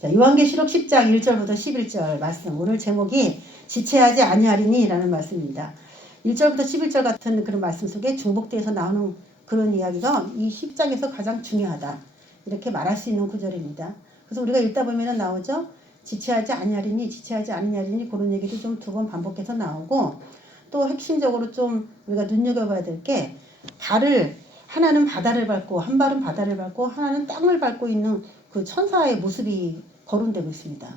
자, 요한계시록 10장 1절부터 11절 말씀. 오늘 제목이 지체하지 아니하리니 라는 말씀입니다. 1절부터 11절 같은 그런 말씀 속에 중복돼서 나오는 그런 이야기가 이 10장에서 가장 중요하다. 이렇게 말할 수 있는 구절입니다. 그래서 우리가 읽다 보면 나오죠. 지체하지 아니하리니 지체하지 아니하리니 그런 얘기도 좀 두 번 반복해서 나오고 또 핵심적으로 좀 우리가 눈여겨봐야 될 게 발을 하나는 바다를 밟고 한 발은 바다를 밟고 하나는 땅을 밟고 있는 그 천사의 모습이 거론되고 있습니다.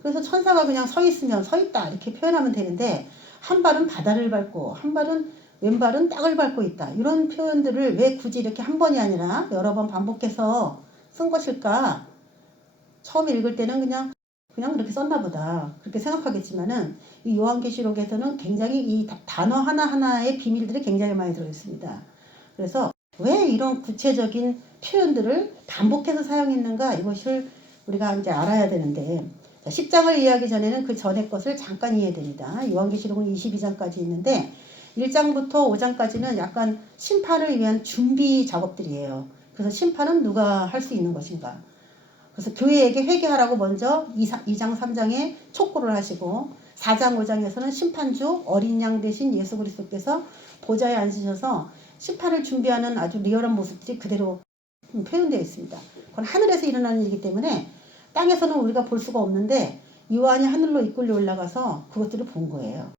그래서 천사가 그냥 서 있으면 서 있다 이렇게 표현하면 되는데 한 발은 바다를 밟고 한 발은 왼발은 땅을 밟고 있다. 이런 표현들을 왜 굳이 이렇게 한 번이 아니라 여러 번 반복해서 쓴 것일까? 처음 읽을 때는 그냥 그렇게 썼나 보다 그렇게 생각하겠지만은 이 요한계시록에서는 굉장히 이 단어 하나하나의 비밀들이 굉장히 많이 들어있습니다. 그래서 왜 이런 구체적인 표현들을 반복해서 사용했는가 이것을 우리가 이제 알아야 되는데 10장을 이해하기 전에는 그 전의 것을 잠깐 이해됩니다. 요한계시록은 22장까지 있는데 1장부터 5장까지는 약간 심판을 위한 준비 작업들이에요. 그래서 심판은 누가 할 수 있는 것인가? 그래서 교회에게 회개하라고 먼저 2장 3장에 촉구를 하시고 4장 5장에서는 심판주 어린 양 대신 예수 그리스도께서 보좌에 앉으셔서 심판을 준비하는 아주 리얼한 모습들이 그대로 표현되어 있습니다. 그건 하늘에서 일어나는 일이기 때문에 땅에서는 우리가 볼 수가 없는데 요한이 하늘로 이끌려 올라가서 그것들을 본 거예요.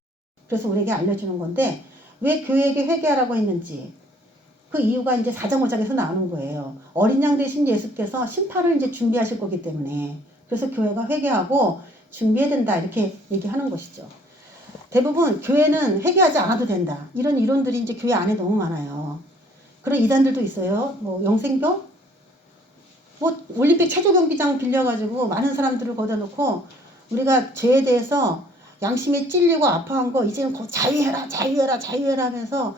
그래서 우리에게 알려주는 건데 왜 교회에게 회개하라고 했는지 그 이유가 이제 4장 5장에서 나오는 거예요. 어린 양 대신 예수께서 심판을 이제 준비하실 거기 때문에 그래서 교회가 회개하고 준비해야 된다 이렇게 얘기하는 것이죠. 대부분 교회는 회개하지 않아도 된다 이런 이론들이 이제 교회 안에 너무 많아요. 그런 이단들도 있어요. 뭐 영생교, 뭐 올림픽 체조 경기장 빌려가지고 많은 사람들을 거다 놓고 우리가 죄에 대해서 양심에 찔리고 아파한 거 이제는 자유해라 자유해라 자유해라 하면서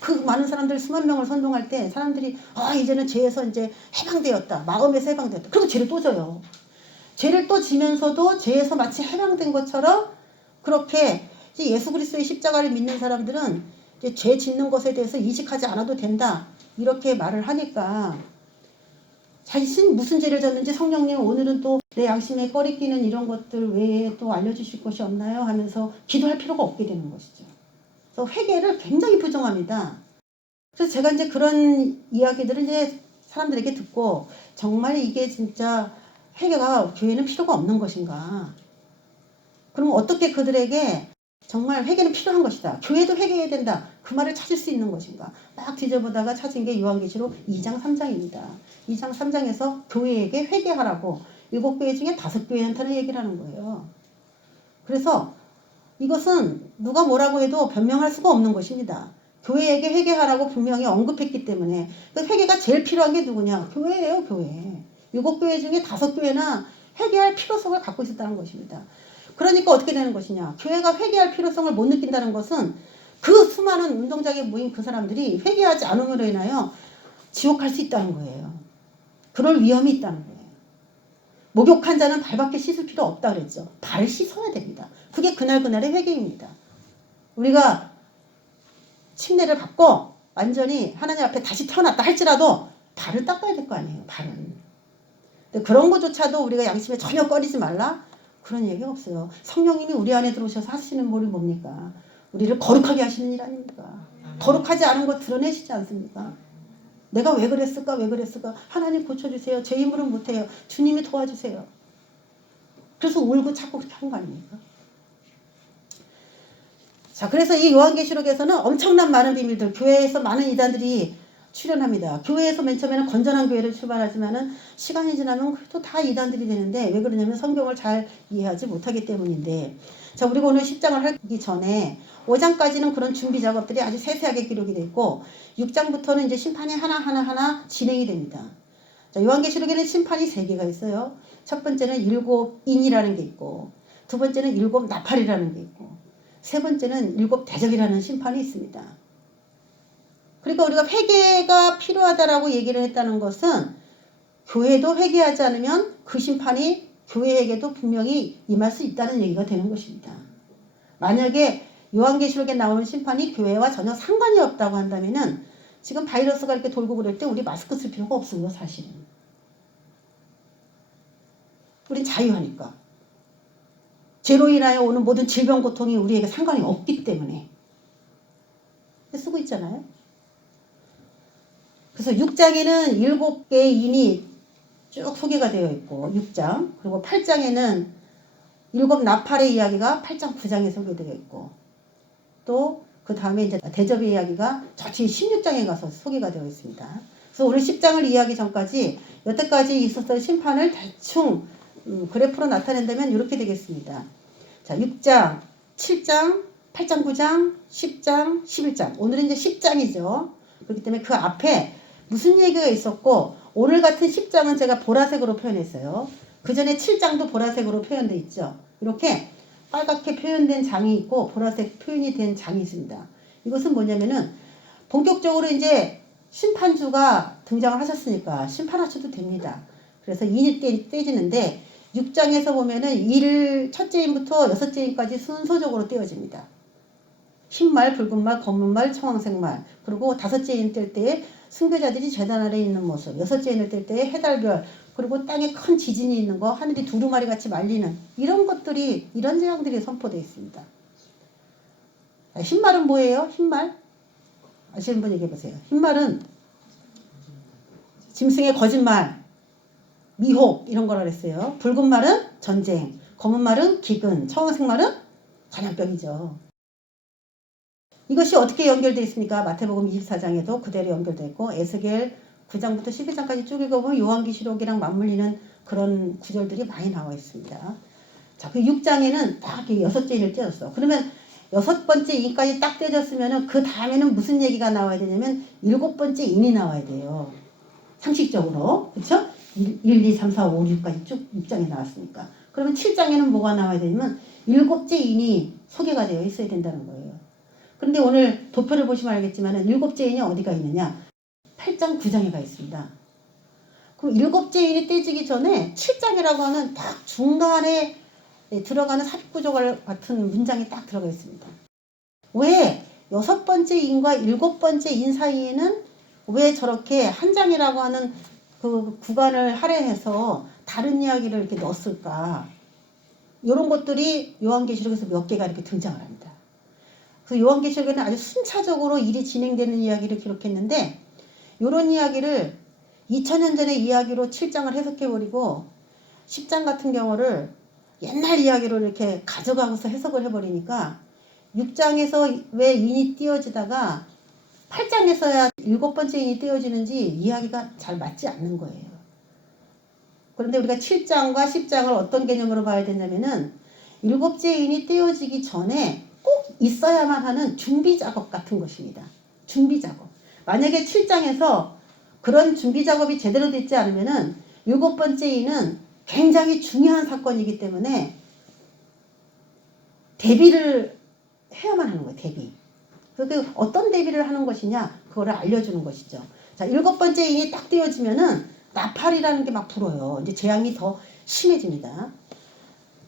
그 많은 사람들 수만 명을 선동할 때 사람들이 이제는 죄에서 이제 해방되었다 마음에서 해방되었다 그리고 죄를 또 져요. 죄를 또 지면서도 죄에서 마치 해방된 것처럼 그렇게 이제 예수 그리스도의 십자가를 믿는 사람들은 이제 죄 짓는 것에 대해서 인식하지 않아도 된다 이렇게 말을 하니까 자신 무슨 죄를 졌는지 성령님 오늘은 또 내 양심에 꺼리 끼는 이런 것들 외에 또 알려주실 것이 없나요? 하면서 기도할 필요가 없게 되는 것이죠. 그래서 회개를 굉장히 부정합니다. 그래서 제가 이제 그런 이야기들을 이제 사람들에게 듣고 정말 이게 진짜 회개가 교회는 필요가 없는 것인가? 그럼 어떻게 그들에게 정말 회개는 필요한 것이다. 교회도 회개해야 된다. 그 말을 찾을 수 있는 것인가. 막 뒤져보다가 찾은 게 요한계시록 2장 3장입니다. 2장 3장에서 교회에게 회개하라고 7교회 중에 5교회한테는 얘기를 하는 거예요. 그래서 이것은 누가 뭐라고 해도 변명할 수가 없는 것입니다. 교회에게 회개하라고 분명히 언급했기 때문에 그 회개가 제일 필요한 게 누구냐? 교회예요, 교회. 7교회 중에 5교회나 회개할 필요성을 갖고 있었다는 것입니다. 그러니까 어떻게 되는 것이냐? 교회가 회개할 필요성을 못 느낀다는 것은 그 수많은 운동장에 모인 그 사람들이 회개하지 않음으로 인하여 지옥 갈 수 있다는 거예요. 그럴 위험이 있다는 거예요. 목욕한 자는 발밖에 씻을 필요 없다 그랬죠. 발을 씻어야 됩니다. 그게 그날그날의 회개입니다. 우리가 침례를 받고 완전히 하나님 앞에 다시 태어났다 할지라도 발을 닦아야 될 거 아니에요. 발은. 근데 그런 것조차도 우리가 양심에 전혀 꺼리지 말라? 그런 얘기가 없어요. 성령님이 우리 안에 들어오셔서 하시는 일이 뭡니까? 우리를 거룩하게 하시는 일 아닙니까? 거룩하지 않은 것 드러내시지 않습니까? 내가 왜 그랬을까? 왜 그랬을까? 하나님 고쳐주세요. 제 힘으로는 못해요. 주님이 도와주세요. 그래서 울고 찾고 그렇게 한 거 아닙니까? 자, 그래서 이 요한계시록에서는 엄청난 많은 비밀들, 교회에서 많은 이단들이 출현합니다. 교회에서 맨 처음에는 건전한 교회를 출발하지만은 시간이 지나면 그래도 다 이단들이 되는데 왜 그러냐면 성경을 잘 이해하지 못하기 때문인데 자, 우리가 오늘 10장을 하기 전에 5장까지는 그런 준비 작업들이 아주 세세하게 기록이 되어 있고 6장부터는 이제 심판이 하나하나 진행이 됩니다. 자, 요한계시록에는 심판이 3개가 있어요. 첫 번째는 7인이라는 게 있고 두 번째는 7 나팔이라는 게 있고 세 번째는 7 대적이라는 심판이 있습니다. 그러니까 우리가 회개가 필요하다라고 얘기를 했다는 것은 교회도 회개하지 않으면 그 심판이 교회에게도 분명히 임할 수 있다는 얘기가 되는 것입니다. 만약에 요한계시록에 나오는 심판이 교회와 전혀 상관이 없다고 한다면은 지금 바이러스가 이렇게 돌고 그럴 때 우리 마스크 쓸 필요가 없어요, 사실은. 우린 자유하니까. 죄로 인하여 오는 모든 질병, 고통이 우리에게 상관이 없기 때문에 쓰고 있잖아요. 그래서 6장에는 7개의 인이 쭉 소개가 되어 있고 6장, 그리고 8장에는 7 나팔의 이야기가 8장 9장에 소개되어 있고, 또 그 다음에 이제 대접의 이야기가 저 뒤에 16장에 가서 소개가 되어 있습니다. 그래서 오늘 10장을 이해하기 전까지 여태까지 있었던 심판을 대충 그래프로 나타낸다면 이렇게 되겠습니다. 자, 6장, 7장, 8장, 9장, 10장, 11장. 오늘은 이제 10장이죠. 그렇기 때문에 그 앞에 무슨 얘기가 있었고, 오늘 같은 10장은 제가 보라색으로 표현했어요. 그 전에 7장도 보라색으로 표현되어 있죠. 이렇게 빨갛게 표현된 장이 있고 보라색 표현이 된 장이 있습니다. 이것은 뭐냐면은 본격적으로 이제 심판주가 등장을 하셨으니까 심판하셔도 됩니다. 그래서 인이 떼지는데 6장에서 보면은 첫째 인부터 여섯째 인까지 순서적으로 떼어집니다. 흰말, 붉은말, 검은말, 청황색말, 그리고 다섯째 인 뗄 때에 순교자들이 제단 아래에 있는 모습, 여섯째 인을 뗄 때에 해달별, 그리고 땅에 큰 지진이 있는 거, 하늘이 두루마리 같이 말리는 이런 것들이, 이런 재앙들이 선포되어 있습니다. 흰말은 뭐예요? 흰말? 아시는 분 얘기해 보세요. 흰말은 짐승의 거짓말, 미혹 이런 거라 그랬어요. 붉은 말은 전쟁, 검은 말은 기근, 청황색 말은 전염병이죠. 이것이 어떻게 연결되어 있습니까? 마태복음 24장에도 그대로 연결되어 있고, 에스겔 9장부터 11장까지 쭉 읽어보면 요한계시록이랑 맞물리는 그런 구절들이 많이 나와 있습니다. 자, 그 6장에는 딱 여섯째 인을 떼었어. 그러면 여섯 번째 인까지 딱 떼졌으면 그 다음에는 무슨 얘기가 나와야 되냐면 7번째 인이 나와야 돼요. 상식적으로. 그쵸? 1, 2, 3, 4, 5, 6까지 쭉 6장에 나왔으니까. 그러면 7장에는 뭐가 나와야 되냐면 7째 인이 소개가 되어 있어야 된다는 거예요. 그런데 오늘 도표를 보시면 알겠지만 7째 인이 어디가 있느냐? 8장, 9장에 가 있습니다. 그럼 7째 인이 떼지기 전에 7장이라고 하는 딱 중간에 들어가는 삽구조 같은 문장이 딱 들어가 있습니다. 왜 6번째 인과 7번째 인 사이에는 왜 저렇게 한 장이라고 하는 그 구간을 할애해서 다른 이야기를 이렇게 넣었을까? 이런 것들이 요한계시록에서 몇 개가 이렇게 등장을 합니다. 그 요한계시록에는 아주 순차적으로 일이 진행되는 이야기를 기록했는데, 이런 이야기를 2000년 전의 이야기로 7장을 해석해버리고 10장 같은 경우를 옛날 이야기로 이렇게 가져가고서 해석을 해버리니까 6장에서 왜 인이 띄어지다가 8장에서야 7번째 인이 띄어지는지 이야기가 잘 맞지 않는 거예요. 그런데 우리가 7장과 10장을 어떤 개념으로 봐야 되냐면은 7째 인이 띄어지기 전에 꼭 있어야만 하는 준비 작업 같은 것입니다. 준비 작업. 만약에 7장에서 그런 준비 작업이 제대로 되지 않으면은 7번째 인은 굉장히 중요한 사건이기 때문에 대비를 해야만 하는 거예요. 대비. 그래서 어떤 대비를 하는 것이냐, 그거를 알려주는 것이죠. 자, 7번째 인이 딱 떼어지면은 나팔이라는 게 막 불어요. 이제 재앙이 더 심해집니다.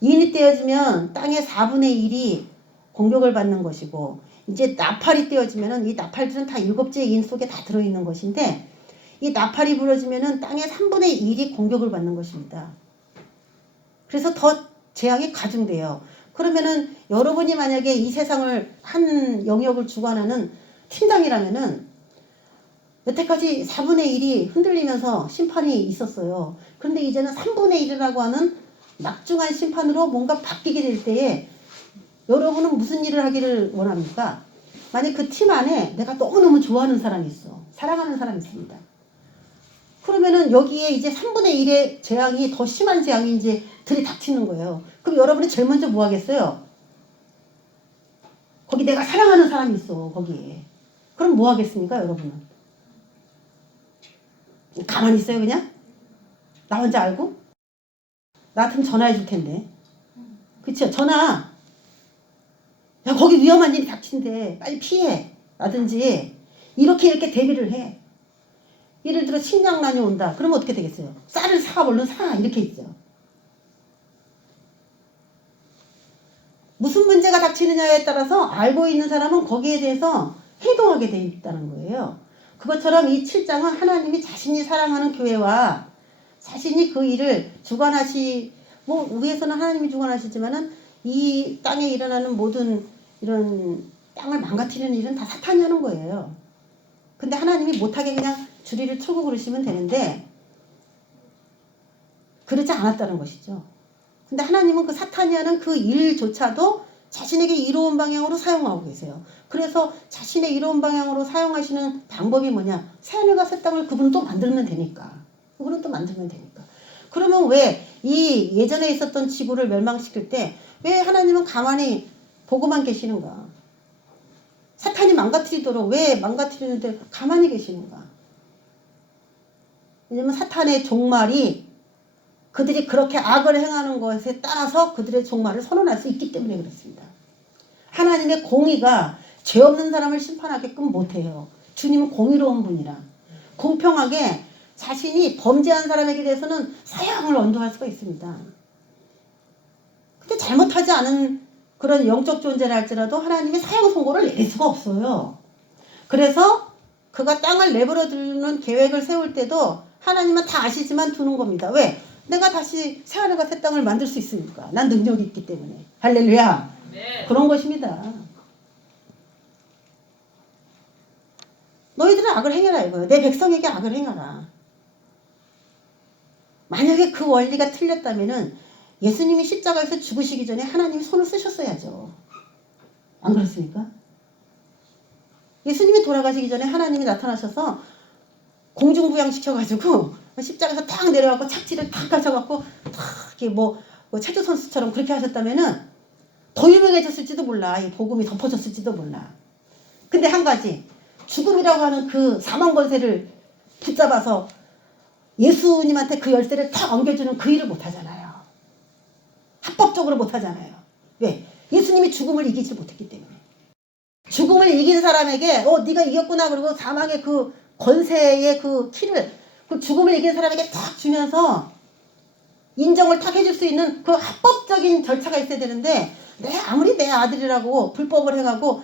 인이 떼어지면 땅의 4분의 1이 공격을 받는 것이고, 이제 나팔이 떼어지면은 이 나팔들은 다 7째 인 속에 다 들어있는 것인데, 이 나팔이 불어지면은 땅의 3분의 1이 공격을 받는 것입니다. 그래서 더 재앙이 가중돼요. 그러면은 여러분이 만약에 이 세상을 한 영역을 주관하는 팀장이라면은 여태까지 4분의 1이 흔들리면서 심판이 있었어요. 그런데 이제는 3분의 1이라고 하는 막중한 심판으로 뭔가 바뀌게 될 때에 여러분은 무슨 일을 하기를 원합니까? 만약 그 팀 안에 내가 너무너무 좋아하는 사람이 있어. 사랑하는 사람이 있습니다. 그러면은 여기에 이제 3분의 1의 재앙이 더 심한 재앙이 이제 들이닥치는 거예요. 그럼 여러분이 제일 먼저 뭐 하겠어요? 거기 내가 사랑하는 사람이 있어, 거기에. 그럼 뭐 하겠습니까, 여러분은? 가만히 있어요, 그냥? 나 혼자 알고? 나 같으면 전화해 줄 텐데. 그쵸? 전화. 야, 거기 위험한 일이 닥친대. 빨리 피해. 라든지, 이렇게 대비를 해. 예를 들어, 식량난이 온다. 그러면 어떻게 되겠어요? 쌀을 사, 얼른 사. 이렇게 있죠. 무슨 문제가 닥치느냐에 따라서 알고 있는 사람은 거기에 대해서 행동하게 돼 있다는 거예요. 그것처럼 이 7장은 하나님이 자신이 사랑하는 교회와 자신이 그 일을 주관하시고 뭐 위에서는 하나님이 주관하시지만은 이 땅에 일어나는 모든 이런 땅을 망가뜨리는 일은 다 사탄이 하는 거예요. 근데 하나님이 못하게 그냥 주리를 틀고 그러시면 되는데 그러지 않았다는 것이죠. 근데 하나님은 그 사탄이 하는 그 일조차도 자신에게 이로운 방향으로 사용하고 계세요. 그래서 자신의 이로운 방향으로 사용하시는 방법이 뭐냐? 새하늘과 새 땅을 그분은 또 만들면 되니까. 그분은 또 만들면 되니까. 그러면 왜 이 예전에 있었던 지구를 멸망시킬 때 왜 하나님은 가만히 보고만 계시는가? 사탄이 망가뜨리도록 왜 망가뜨리는데 가만히 계시는가? 왜냐면 사탄의 종말이 그들이 그렇게 악을 행하는 것에 따라서 그들의 종말을 선언할 수 있기 때문에 그렇습니다. 하나님의 공의가 죄 없는 사람을 심판하게끔 못해요. 주님은 공의로운 분이라 공평하게 자신이 범죄한 사람에게 대해서는 사형을 언도할 수가 있습니다. 근데 잘못하지 않은 그런 영적 존재라 할지라도 하나님이 사형 선고를 내릴 수가 없어요. 그래서 그가 땅을 내버려 두는 계획을 세울 때도 하나님은 다 아시지만 두는 겁니다. 왜? 내가 다시 새하늘과 새 땅을 만들 수 있으니까. 난 능력이 있기 때문에. 할렐루야. 네. 그런 것입니다. 너희들은 악을 행해라 이거예요. 내 백성에게 악을 행하라. 만약에 그 원리가 틀렸다면은 예수님이 십자가에서 죽으시기 전에 하나님이 손을 쓰셨어야죠. 안 그렇습니까? 예수님이 돌아가시기 전에 하나님이 나타나셔서 공중부양시켜가지고 십자가에서 탁 내려가고 착지를 탁 가셔갖고 탁 이렇게 뭐 체조 선수처럼 그렇게 하셨다면은 더 유명해졌을지도 몰라. 이 복음이 덮어졌을지도 몰라. 근데 한 가지 죽음이라고 하는 그 사망 권세를 붙잡아서 예수님한테 그 열쇠를 탁 엉겨주는 그 일을 못하잖아요. 합법적으로 못하잖아요. 왜? 예수님이 죽음을 이기지 못했기 때문에. 죽음을 이긴 사람에게 네가 이겼구나 그러고 사망의 그 권세의 그 키를 그 죽음을 이긴 사람에게 탁 주면서 인정을 탁 해줄 수 있는 그 합법적인 절차가 있어야 되는데 아무리 내 아들이라고 불법을 해가고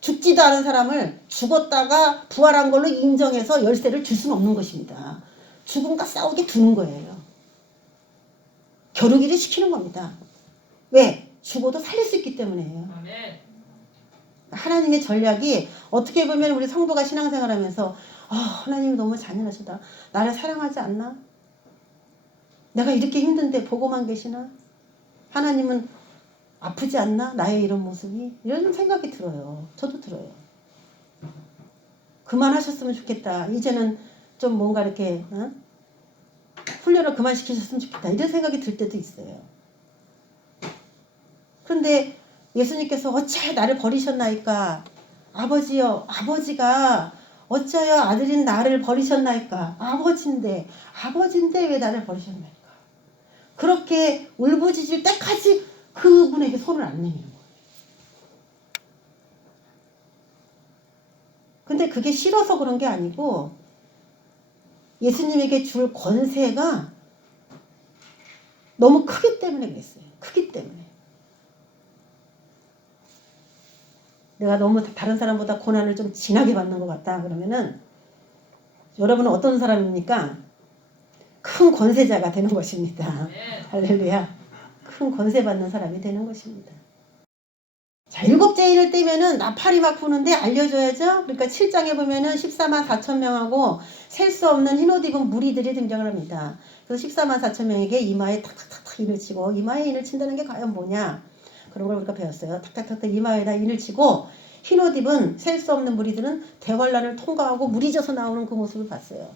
죽지도 않은 사람을 죽었다가 부활한 걸로 인정해서 열쇠를 줄 수는 없는 것입니다. 죽음과 싸우게 두는 거예요. 겨루기를 시키는 겁니다. 왜? 죽어도 살릴 수 있기 때문에요. 하나님의 전략이 어떻게 보면 우리 성도가 신앙생활하면서 하나님이 너무 잔인하시다. 나를 사랑하지 않나? 내가 이렇게 힘든데 보고만 계시나? 하나님은 아프지 않나? 나의 이런 모습이? 이런 생각이 들어요. 저도 들어요. 그만하셨으면 좋겠다. 이제는 좀 뭔가 이렇게 훈련을 그만 시키셨으면 좋겠다. 이런 생각이 들 때도 있어요. 그런데 예수님께서 어찌하여 나를 버리셨나이까? 아버지여, 아버지가 어찌하여 아들인 나를 버리셨나이까? 아버지인데 왜 나를 버리셨나이까? 그렇게 울부짖을 때까지 그분에게 손을 안 내미는 거예요. 근데 그게 싫어서 그런 게 아니고 예수님에게 줄 권세가 너무 크기 때문에 그랬어요. 크기 때문에. 내가 너무 다른 사람보다 고난을 좀 진하게 받는 것 같다 그러면은 여러분은 어떤 사람입니까? 큰 권세자가 되는 것입니다. 할렐루야. 큰 권세 받는 사람이 되는 것입니다. 자, 7째인을 떼면은 나팔이 막 부는데 알려줘야죠. 그러니까 7장에 보면은 14만 4천 명하고 셀 수 없는 흰 옷 입은 무리들이 등장을 합니다. 그래서 14만 4천 명에게 이마에 탁탁탁탁 인을 치고 이마에 인을 친다는 게 과연 뭐냐? 그런 걸 우리가 배웠어요. 탁탁탁탁 이마에다 인을 치고 흰 옷 입은 셀 수 없는 무리들은 대환란을 통과하고 물이 져서 나오는 그 모습을 봤어요.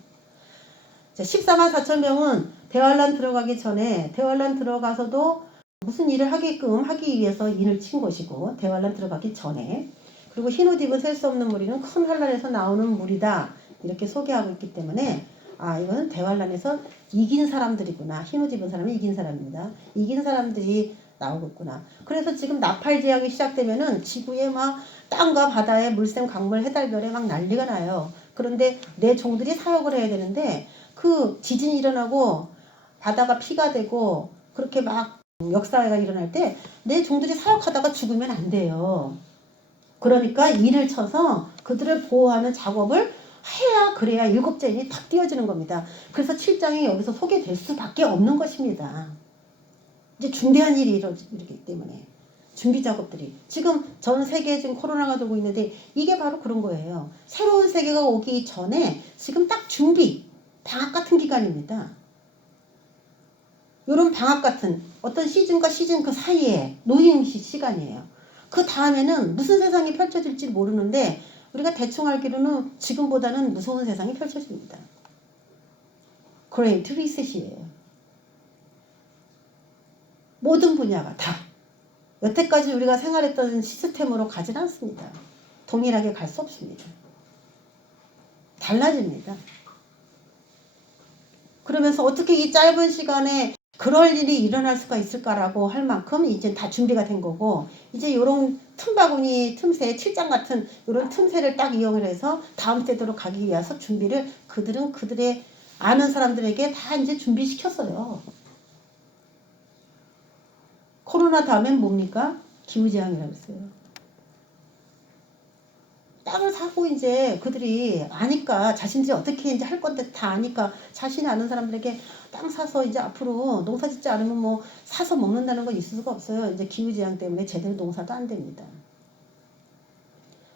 자, 14만 4천 명은 대환란 들어가기 전에 대환란 들어가서도 무슨 일을 하게끔 하기 위해서 인을 친 것이고 대환란 들어가기 전에 그리고 흰 옷 입은 셀 수 없는 무리는 큰 환란에서 나오는 무리다 이렇게 소개하고 있기 때문에 이거는 대환란에서 이긴 사람들이구나. 흰 옷 입은 사람이 이긴 사람입니다. 이긴 사람들이 나오겠구나. 그래서 지금 나팔 제약이 시작되면은 지구에 막 땅과 바다에 물샘 강물 해달별에 막 난리가 나요. 그런데 내 종들이 사역을 해야 되는데 그 지진이 일어나고 바다가 피가 되고 그렇게 막 역사가 일어날 때 내 종들이 사역하다가 죽으면 안 돼요. 그러니까 인을 쳐서 그들을 보호하는 작업을 해야 그래야 7째인이 탁 띄어지는 겁니다. 그래서 7장이 여기서 소개될 수밖에 없는 것입니다. 이제 중대한 일이 이루기 때문에 준비 작업들이 지금 전 세계에 지금 코로나가 돌고 있는데 이게 바로 그런 거예요. 새로운 세계가 오기 전에 지금 딱 준비 방학 같은 기간입니다. 이런 방학 같은 어떤 시즌과 시즌 그 사이에 노인 시간이에요. 그 다음에는 무슨 세상이 펼쳐질지 모르는데 우리가 대충 알기로는 지금보다는 무서운 세상이 펼쳐집니다. 그레이트 리셋이에요. 모든 분야가 다 여태까지 우리가 생활했던 시스템으로 가진 않습니다. 동일하게 갈 수 없습니다. 달라집니다. 그러면서 어떻게 이 짧은 시간에 그럴 일이 일어날 수가 있을까라고 할 만큼 이제 다 준비가 된 거고 이제 이런 틈바구니 틈새 7장 같은 이런 틈새를 딱 이용을 해서 다음 세대로 가기 위해서 준비를 그들은 그들의 아는 사람들에게 다 이제 준비시켰어요. 코로나 다음엔 뭡니까? 기후재앙이라고 했어요. 땅을 사고 이제 그들이 아니까 자신들이 어떻게 이제 할 건데 다 아니까 자신이 아는 사람들에게 땅 사서 이제 앞으로 농사 짓지 않으면 뭐 사서 먹는다는 건 있을 수가 없어요. 이제 기후재앙 때문에 제대로 농사도 안 됩니다.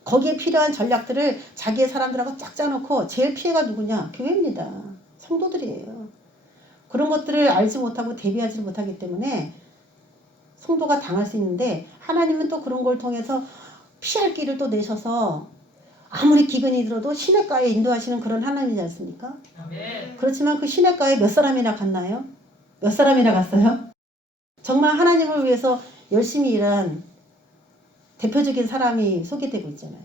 거기에 필요한 전략들을 자기의 사람들하고 쫙 짜놓고 제일 피해가 누구냐? 교회입니다. 성도들이에요. 그런 것들을 알지 못하고 대비하지 못하기 때문에 성도가 당할 수 있는데 하나님은 또 그런 걸 통해서 피할 길을 또 내셔서 아무리 기근이 들어도 시냇가에 인도하시는 그런 하나님이지 않습니까? 네. 그렇지만 그 시냇가에 몇 사람이나 갔나요? 몇 사람이나 갔어요? 정말 하나님을 위해서 열심히 일한 대표적인 사람이 소개되고 있잖아요.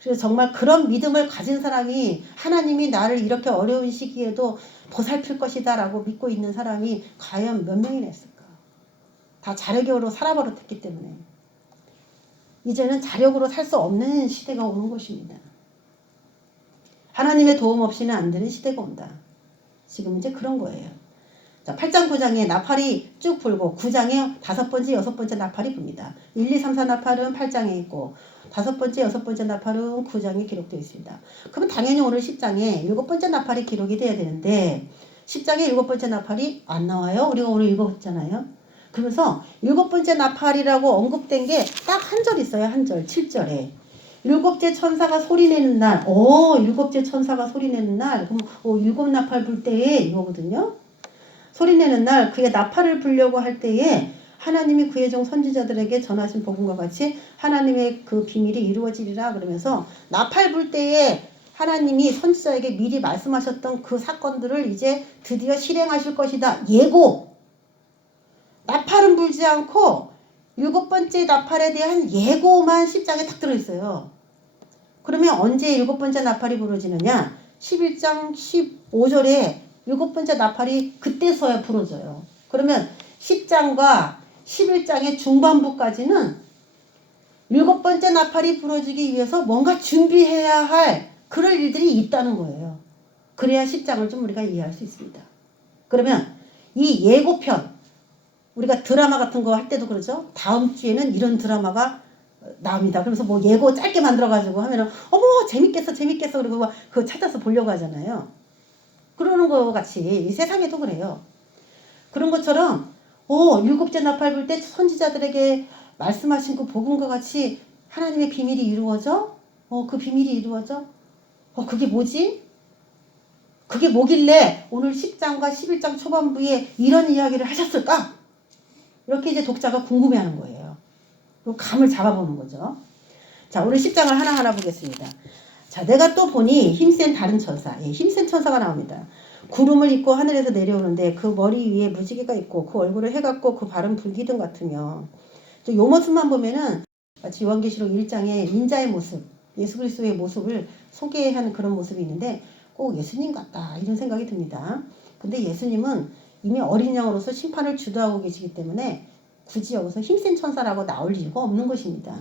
그래서 정말 그런 믿음을 가진 사람이 하나님이 나를 이렇게 어려운 시기에도 보살필 것이다 라고 믿고 있는 사람이 과연 몇 명이나 있을까? 다 자력으로 살아버렸기 때문에 이제는 자력으로 살 수 없는 시대가 오는 것입니다. 하나님의 도움 없이는 안 되는 시대가 온다. 지금 이제 그런 거예요. 자, 8장 9장에 나팔이 쭉 불고 9장에 5번째 6번째 나팔이 붑니다. 1, 2, 3, 4 나팔은 8장에 있고 5번째 6번째 나팔은 9장에 기록되어 있습니다. 그러면 당연히 오늘 10장에 7번째 나팔이 기록이 돼야 되는데 10장에 7번째 나팔이 안 나와요. 우리가 오늘 읽었잖아요. 그래서 7번째 나팔이라고 언급된 게 딱 한 절 있어요. 한 절, 7절에. 7째 천사가 소리내는 날. 7째 천사가 소리내는 날. 그럼 7 나팔 불 때에 이거거든요. 소리내는 날 그의 나팔을 불려고 할 때에 하나님이 그의 종 선지자들에게 전하신 복음과 같이 하나님의 그 비밀이 이루어지리라 그러면서 나팔 불 때에 하나님이 선지자에게 미리 말씀하셨던 그 사건들을 이제 드디어 실행하실 것이다. 예고! 나팔은 불지 않고 7번째 나팔에 대한 예고만 10장에 딱 들어있어요. 그러면 언제 7번째 나팔이 부러지느냐? 11장 15절에 7번째 나팔이 그때서야 부러져요. 그러면 10장과 11장의 중반부까지는 7번째 나팔이 부러지기 위해서 뭔가 준비해야 할 그럴 일들이 있다는 거예요. 그래야 10장을 좀 우리가 이해할 수 있습니다. 그러면 이 예고편 우리가 드라마 같은 거 할 때도 그러죠. 다음 주에는 이런 드라마가 나옵니다. 그래서 뭐 예고 짧게 만들어가지고 하면은 어머 재밌겠어 그리고 막 그거 찾아서 보려고 하잖아요. 그러는 거 같이 이 세상에도 그래요. 그런 것처럼 7째 나팔 불 때 선지자들에게 말씀하신 그 복음과 같이 하나님의 비밀이 이루어져? 그 비밀이 이루어져? 그게 뭐지? 그게 뭐길래 오늘 10장과 11장 초반부에 이런 이야기를 하셨을까? 이렇게 이제 독자가 궁금해하는 거예요. 그리고 감을 잡아보는 거죠. 자, 오늘 10장을 하나하나 보겠습니다. 자, 내가 또 보니 힘센 다른 천사, 힘센 천사가 나옵니다. 구름을 입고 하늘에서 내려오는데 그 머리 위에 무지개가 있고 그 얼굴을 해갖고 그 발은 불기둥 같으며 요 모습만 보면은 마치 요한계시록 1장의 인자의 모습, 예수 그리스도의 모습을 소개한 그런 모습이 있는데 꼭 예수님 같다 이런 생각이 듭니다. 근데 예수님은 이미 어린 양으로서 심판을 주도하고 계시기 때문에 굳이 여기서 힘센 천사라고 나올 이유가 없는 것입니다.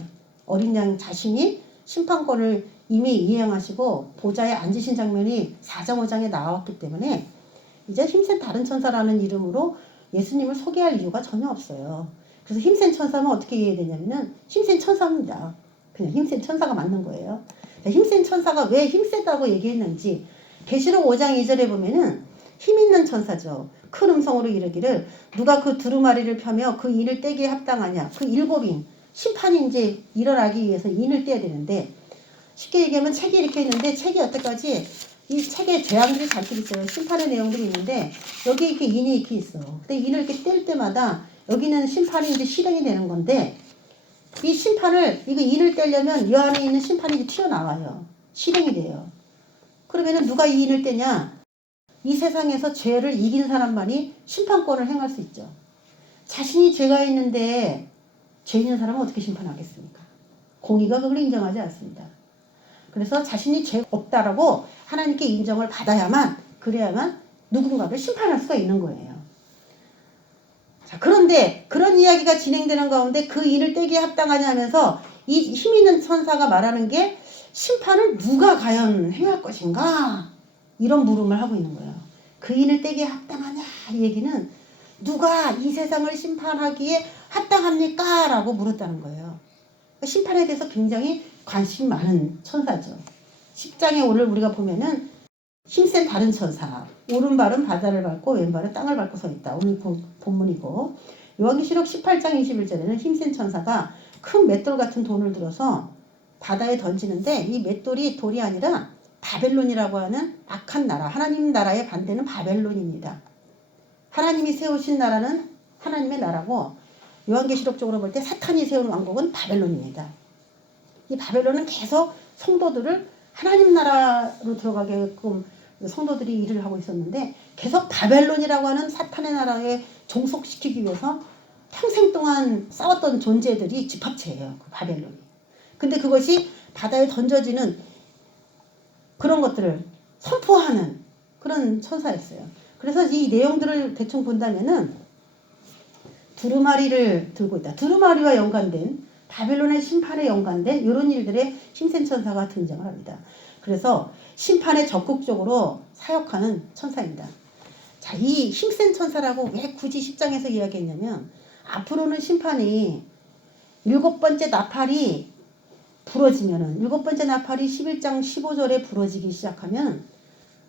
어린 양 자신이 심판권을 이미 이행하시고 보좌에 앉으신 장면이 4장 5장에 나왔기 때문에 이제 힘센 다른 천사라는 이름으로 예수님을 소개할 이유가 전혀 없어요. 그래서 힘센 천사는 어떻게 이해해야 되냐면은 힘센 천사입니다. 그냥 힘센 천사가 맞는 거예요. 힘센 천사가 왜 힘세다고 얘기했는지 계시록 5장 2절에 보면은 힘 있는 천사죠. 큰 음성으로 이르기를 누가 그 두루마리를 펴며 그 인을 떼기에 합당하냐. 그 7인 심판이 이제 일어나기 위해서 인을 떼야 되는데, 쉽게 얘기하면 책이 이렇게 있는데 책이 여태까지 이 책에 재앙들이 잔뜩 있어요. 심판의 내용들이 있는데 여기 이렇게 인이 이렇게 있어. 근데 인을 이렇게 뗄 때마다 여기는 심판이 이제 실행이 되는 건데, 이 심판을 이거 인을 떼려면 이 안에 있는 심판이 이제 튀어나와요. 실행이 돼요. 그러면은 누가 이 인을 떼냐? 이 세상에서 죄를 이긴 사람만이 심판권을 행할 수 있죠. 자신이 죄가 있는데 죄 있는 사람은 어떻게 심판하겠습니까? 공의가 그걸 인정하지 않습니다. 그래서 자신이 죄 없다라고 하나님께 인정을 받아야만, 그래야만 누군가를 심판할 수가 있는 거예요. 자, 그런데 그런 이야기가 진행되는 가운데 그 인을 떼기에 합당하냐 하면서 이 힘 있는 천사가 말하는 게 심판을 누가 과연 행할 것인가? 이런 물음을 하고 있는 거예요. 그 인을 떼기에 합당하냐? 이 얘기는 누가 이 세상을 심판하기에 합당합니까? 라고 물었다는 거예요. 심판에 대해서 굉장히 관심이 많은 천사죠. 10장에 오늘 우리가 보면은 힘센 다른 천사, 오른발은 바다를 밟고 왼발은 땅을 밟고 서 있다. 오늘 본문이고, 요한계시록 18장 21절에는 힘센 천사가 큰 맷돌 같은 돈을 들어서 바다에 던지는데, 이 맷돌이 돌이 아니라 바벨론이라고 하는 악한 나라, 하나님 나라의 반대는 바벨론입니다. 하나님이 세우신 나라는 하나님의 나라고, 요한계시록 쪽으로 볼 때 사탄이 세운 왕국은 바벨론입니다. 이 바벨론은 계속 성도들을 하나님 나라로 들어가게끔 성도들이 일을 하고 있었는데, 계속 바벨론이라고 하는 사탄의 나라에 종속시키기 위해서 평생 동안 싸웠던 존재들이 집합체예요. 그 바벨론이. 근데 그것이 바다에 던져지는 그런 것들을 선포하는 그런 천사였어요. 그래서 이 내용들을 대충 본다면은 두루마리를 들고 있다. 두루마리와 연관된, 바벨론의 심판에 연관된 이런 일들에 힘센 천사가 등장을 합니다. 그래서 심판에 적극적으로 사역하는 천사입니다. 자, 이 힘센 천사라고 왜 굳이 10장에서 이야기했냐면, 앞으로는 심판이 7번째 나팔이 부러지면은, 7번째 나팔이 11장 15절에 부러지기 시작하면,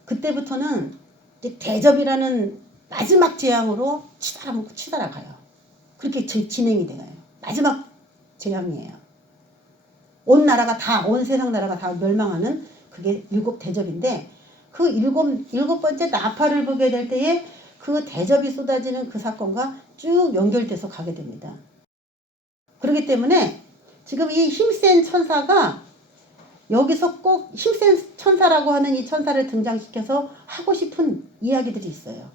그때부터는 이제 대접이라는 마지막 재앙으로 치달아가요. 그렇게 진행이 돼요. 마지막 재앙이에요. 온 나라가 다, 온 세상 나라가 다 멸망하는 그게 7 대접인데, 그 7번째 나팔을 보게 될 때에 그 대접이 쏟아지는 그 사건과 쭉 연결돼서 가게 됩니다. 그렇기 때문에 지금 이 힘센 천사가 여기서 꼭 힘센 천사라고 하는 이 천사를 등장시켜서 하고 싶은 이야기들이 있어요.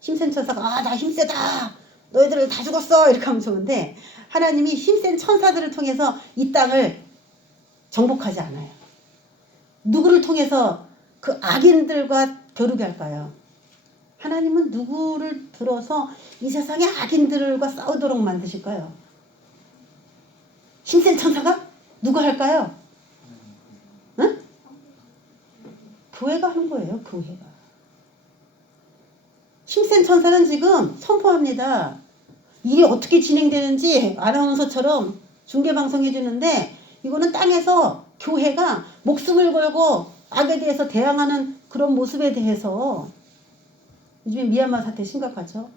힘센 천사가 나 힘세다, 너희들 다 죽었어, 이렇게 하면 좋은데, 하나님이 힘센 천사들을 통해서 이 땅을 정복하지 않아요. 누구를 통해서 그 악인들과 겨루게 할까요? 하나님은 누구를 들어서 이 세상의 악인들과 싸우도록 만드실까요? 힘센 천사가? 누가 할까요? 응? 교회가 하는 거예요. 교회가. 힘센 천사는 지금 선포합니다. 일이 어떻게 진행되는지 아나운서처럼 중계방송 해주는데, 이거는 땅에서 교회가 목숨을 걸고 악에 대해서 대항하는 그런 모습에 대해서, 요즘에 미얀마 사태 심각하죠.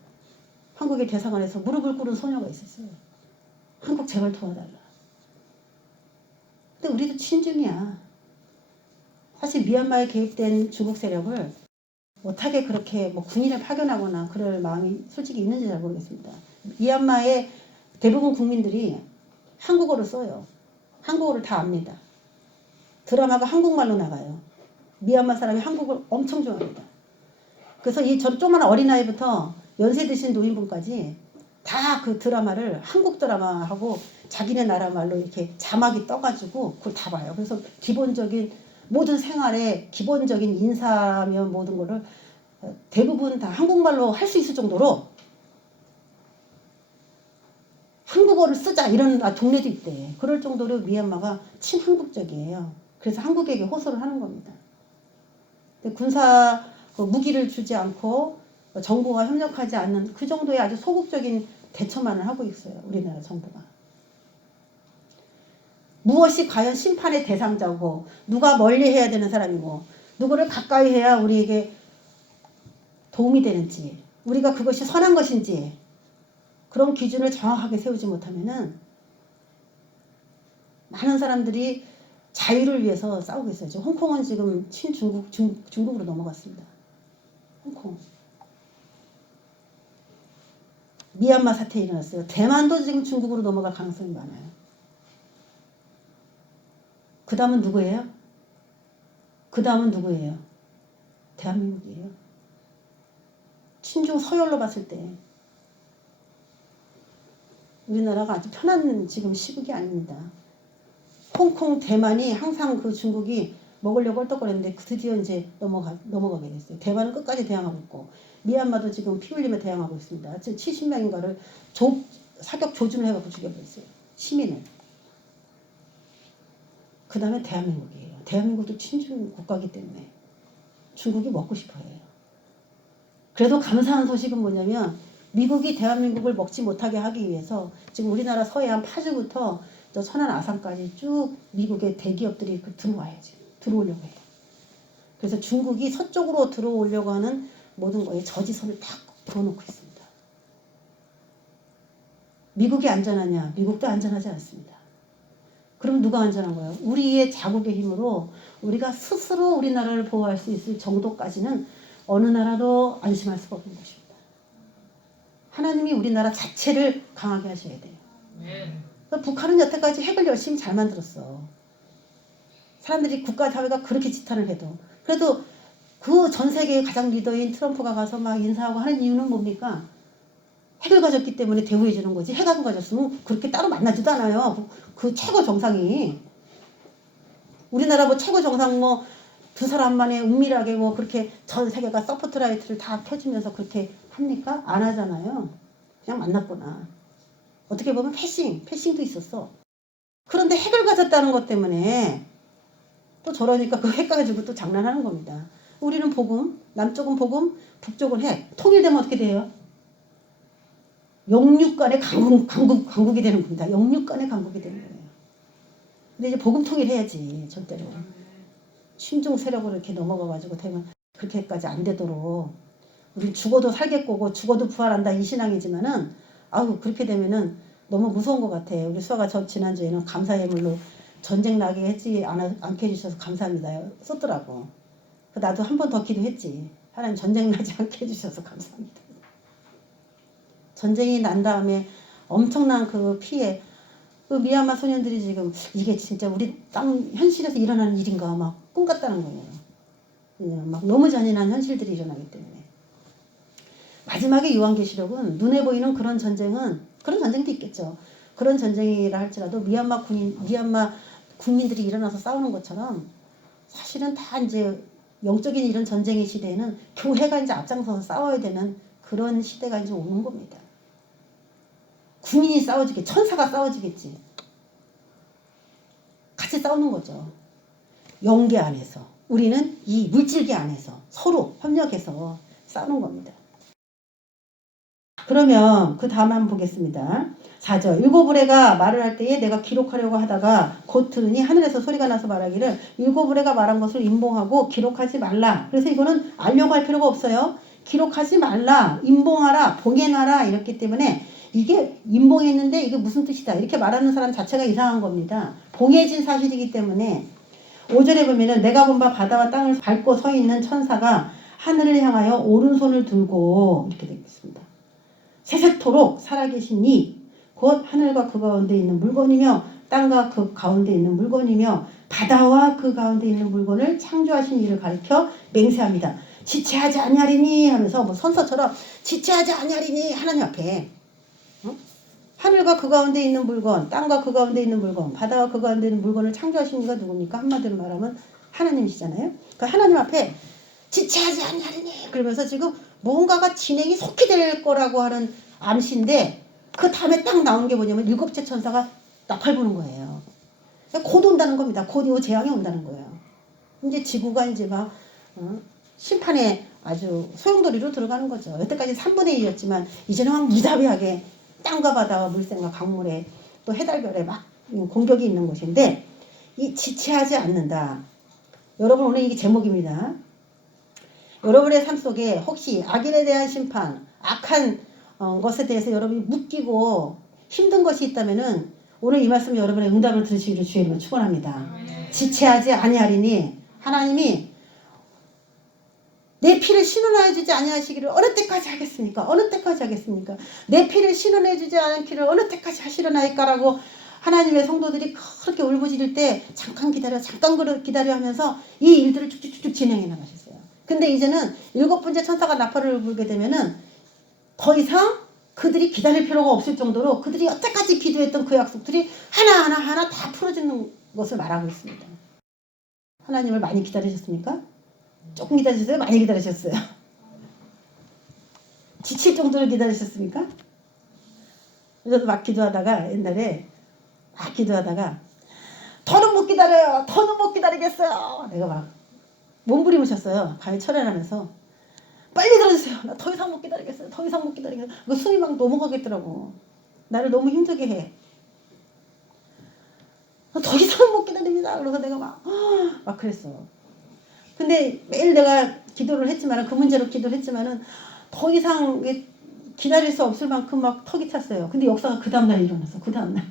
한국의 대사관에서 무릎을 꿇은 소녀가 있었어요. 한국 제발 도와달라. 근데 우리도 친중이야. 사실 미얀마에 개입된 중국 세력을 못하게 그렇게 뭐 군인을 파견하거나 그럴 마음이 솔직히 있는지 잘 모르겠습니다. 미얀마의 대부분 국민들이 한국어를 써요. 한국어를 다 압니다. 드라마가 한국말로 나가요. 미얀마 사람이 한국을 엄청 좋아합니다. 그래서 이 조그마한 어린아이부터 연세 드신 노인분까지 다 그 드라마를 한국 드라마하고 자기네 나라 말로 이렇게 자막이 떠가지고 그걸 다 봐요. 그래서 기본적인 모든 생활에 기본적인 인사며 모든 거를 대부분 다 한국말로 할 수 있을 정도로 한국어를 쓰자 이런 동네도 있대. 그럴 정도로 미얀마가 친한국적이에요. 그래서 한국에게 호소를 하는 겁니다. 군사 무기를 주지 않고 정부와 협력하지 않는 그 정도의 아주 소극적인 대처만을 하고 있어요. 우리나라 정부가. 무엇이 과연 심판의 대상자고, 누가 멀리 해야 되는 사람이고, 누구를 가까이 해야 우리에게 도움이 되는지, 우리가 그것이 선한 것인지 그런 기준을 정확하게 세우지 못하면은 많은 사람들이 자유를 위해서 싸우고 있어요. 지금 홍콩은 지금 친중국, 중국으로 넘어갔습니다. 홍콩. 미얀마 사태 일어났어요. 대만도 지금 중국으로 넘어갈 가능성이 많아요. 그 다음은 누구예요? 그 다음은 누구예요? 대한민국이에요. 친중 서열로 봤을 때 우리나라가 아주 편한 지금 시국이 아닙니다. 홍콩, 대만이 항상 그 중국이 먹으려고 헐떡거렸는데 드디어 이제 넘어가게 됐어요. 대만은 끝까지 대항하고 있고 미얀마도 지금 피 흘리며 대항하고 있습니다. 70명인가를 사격 조준을 해갖고 죽여버렸어요. 시민을. 그 다음에 대한민국이에요. 대한민국도 친중 국가이기 때문에 중국이 먹고 싶어 해요. 그래도 감사한 소식은 뭐냐면 미국이 대한민국을 먹지 못하게 하기 위해서 지금 우리나라 서해안 파주부터 저 천안 아산까지 쭉 미국의 대기업들이 들어와야지. 들어오려고 해요. 그래서 중국이 서쪽으로 들어오려고 하는 모든 거에 저지선을 딱 그어놓고 있습니다. 미국이 안전하냐? 미국도 안전하지 않습니다. 그럼 누가 안전한 거예요? 우리의 자국의 힘으로 우리가 스스로 우리나라를 보호할 수 있을 정도까지는 어느 나라도 안심할 수가 없는 것입니다. 하나님이 우리나라 자체를 강하게 하셔야 돼요. 북한은 여태까지 핵을 열심히 잘 만들었어. 사람들이 국가 사회가 그렇게 지탄을 해도 그래도 그 전 세계의 가장 리더인 트럼프가 가서 막 인사하고 하는 이유는 뭡니까? 핵을 가졌기 때문에 대우해 주는 거지. 핵 안 가졌으면 그렇게 따로 만나지도 않아요. 그 최고 정상이. 우리나라 뭐 최고 정상 뭐 두 사람만의 은밀하게 뭐 그렇게 전 세계가 서포트라이트를 다 켜주면서 그렇게 합니까? 안 하잖아요. 그냥 만났구나. 어떻게 보면 패싱도 있었어. 그런데 핵을 가졌다는 것 때문에 또 저러니까 그 핵 가지고 또 장난하는 겁니다. 우리는 복음, 남쪽은 복음, 북쪽은 핵. 통일되면 어떻게 돼요? 영육 간의 강국이 되는 겁니다. 영육 간의 강국이 되는 거예요. 근데 이제 복음 통일해야지, 절대로. 친중 세력으로 이렇게 넘어가가지고 되면 그렇게까지 안 되도록. 우리 죽어도 살겠고, 죽어도 부활한다 이 신앙이지만은, 아우, 그렇게 되면은 너무 무서운 것 같아. 우리 수아가 지난주에는 감사 예물로 전쟁 나게 않게 해주셔서 감사합니다. 썼더라고. 나도 한 번 더 기도했지. 하나님 전쟁 나지 않게 해주셔서 감사합니다. 전쟁이 난 다음에 엄청난 그 피해, 그 미얀마 소년들이 지금 이게 진짜 우리 땅 현실에서 일어나는 일인가 막 꿈 같다는 거예요. 막 너무 잔인한 현실들이 일어나기 때문에. 마지막에 요한계시록은 눈에 보이는 그런 전쟁도 있겠죠. 그런 전쟁이라 할지라도 미얀마 국민들이 일어나서 싸우는 것처럼 사실은 다 이제 영적인 이런 전쟁의 시대에는 교회가 이제 앞장서서 싸워야 되는 그런 시대가 이제 오는 겁니다. 군인이 싸워주겠지. 천사가 싸워주겠지. 같이 싸우는 거죠. 영계 안에서. 우리는 이 물질계 안에서 서로 협력해서 싸우는 겁니다. 그러면 그 다음 한번 보겠습니다. 4절. 일곱 의뢰가 말을 할 때에 내가 기록하려고 하다가 곧 들으니 하늘에서 소리가 나서 말하기를 일곱 의뢰가 말한 것을 임봉하고 기록하지 말라. 그래서 이거는 알려고 할 필요가 없어요. 기록하지 말라. 임봉하라. 봉해놔라. 이렇기 때문에 이게 임봉했는데 이게 무슨 뜻이다. 이렇게 말하는 사람 자체가 이상한 겁니다. 봉해진 사실이기 때문에 5절에 보면은 내가 본 바 바다와 땅을 밟고 서 있는 천사가 하늘을 향하여 오른손을 들고 이렇게 되어 있습니다. 세세토록 살아계신 이 곧 하늘과 그 가운데 있는 물건이며 땅과 그 가운데 있는 물건이며 바다와 그 가운데 있는 물건을 창조하신 이를 가리켜 맹세합니다. 지체하지 아니하리니 하면서 뭐 선서처럼 지체하지 아니하리니 하나님 앞에 하늘과 그 가운데 있는 물건, 땅과 그 가운데 있는 물건, 바다와 그 가운데 있는 물건을 창조하신 이가 누굽니까? 한마디로 말하면 하나님이시잖아요. 그 하나님 앞에 지체하지 아니하리니 그러면서 지금 뭔가가 진행이 속히 될 거라고 하는 암시인데 그 다음에 딱 나온 게 뭐냐면 일곱째 천사가 나팔 부는 거예요. 곧 온다는 겁니다. 곧 이 재앙이 온다는 거예요. 이제 지구가 이제 막 심판에 아주 소용돌이로 들어가는 거죠. 여태까지 3분의 2였지만 이제는 막 무자비하게 땅과 바다와 물샘과 강물에 또 해달별에 막 공격이 있는 곳인데 이 지체하지 않는다. 여러분 오늘 이게 제목입니다. 여러분의 삶 속에 혹시 악인에 대한 심판, 악한 것에 대해서 여러분이 묶이고 힘든 것이 있다면은 오늘 이 말씀 여러분의 응답을 들으시기를 주의 이름으로 축원합니다. 지체하지 아니하리니 하나님이 내 피를 신원하여 주지 아니하시기를 어느 때까지 하겠습니까? 어느 때까지 하겠습니까? 내 피를 신원해 주지 않기를 어느 때까지 하시려나이까라고 하나님의 성도들이 그렇게 울부짖을 때 잠깐 기다려 하면서 이 일들을 쭉쭉쭉 진행해 나가셨어요. 근데 이제는 7번째 천사가 나팔을 불게 되면은 더 이상 그들이 기다릴 필요가 없을 정도로 그들이 여태까지 기도했던 그 약속들이 하나하나 다 풀어지는 것을 말하고 있습니다. 하나님을 많이 기다리셨습니까? 조금 기다리셨어요? 많이 기다리셨어요? 지칠 정도로 기다리셨습니까? 저도 막 기도하다가 옛날에 막 기도하다가 더는 못 기다려요. 더는 못 기다리겠어요. 내가 막 몸부림으셨어요. 밤에 철회하면서 빨리 들어주세요. 나 더 이상 못 기다리겠어요. 더 이상 못 기다리겠어요. 그 숨이 막 넘어가겠더라고. 나를 너무 힘들게 해. 더 이상 못 기다립니다. 그래서 내가 막 그랬어. 근데 매일 내가 기도를 했지만 그 문제로 기도를 했지만은 더 이상 기다릴 수 없을 만큼 막 턱이 찼어요. 근데 역사가 그 다음날 일어났어. 그 다음날.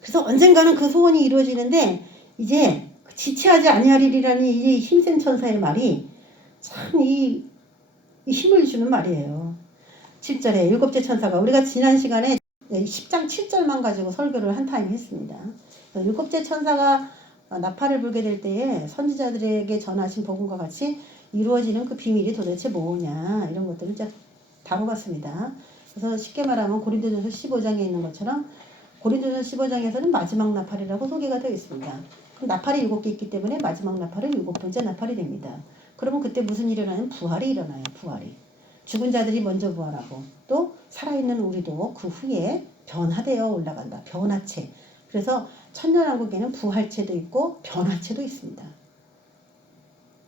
그래서 언젠가는 그 소원이 이루어지는데 이제 지체하지 아니하리라는 이 힘센 천사의 말이 참 이 힘을 주는 말이에요. 7절에 일곱째 천사가 우리가 지난 시간에 10장 7절만 가지고 설교를 한 타임 했습니다. 일곱째 천사가 나팔을 불게 될 때에 선지자들에게 전하신 복음과 같이 이루어지는 그 비밀이 도대체 뭐냐 이런 것들을 이제 다뤄봤습니다. 그래서 쉽게 말하면 고린도전서 15장에 있는 것처럼 고린도전서 15장에서는 마지막 나팔이라고 소개가 되어 있습니다. 그럼 나팔이 7개 있기 때문에 마지막 나팔은 7번째 나팔이 됩니다. 그러면 그때 무슨 일이 일어나요? 부활이 일어나요. 부활이. 죽은 자들이 먼저 부활하고 또 살아있는 우리도 그 후에 변화되어 올라간다. 변화체. 그래서 천년왕국에는 부활체도 있고 변화체도 있습니다.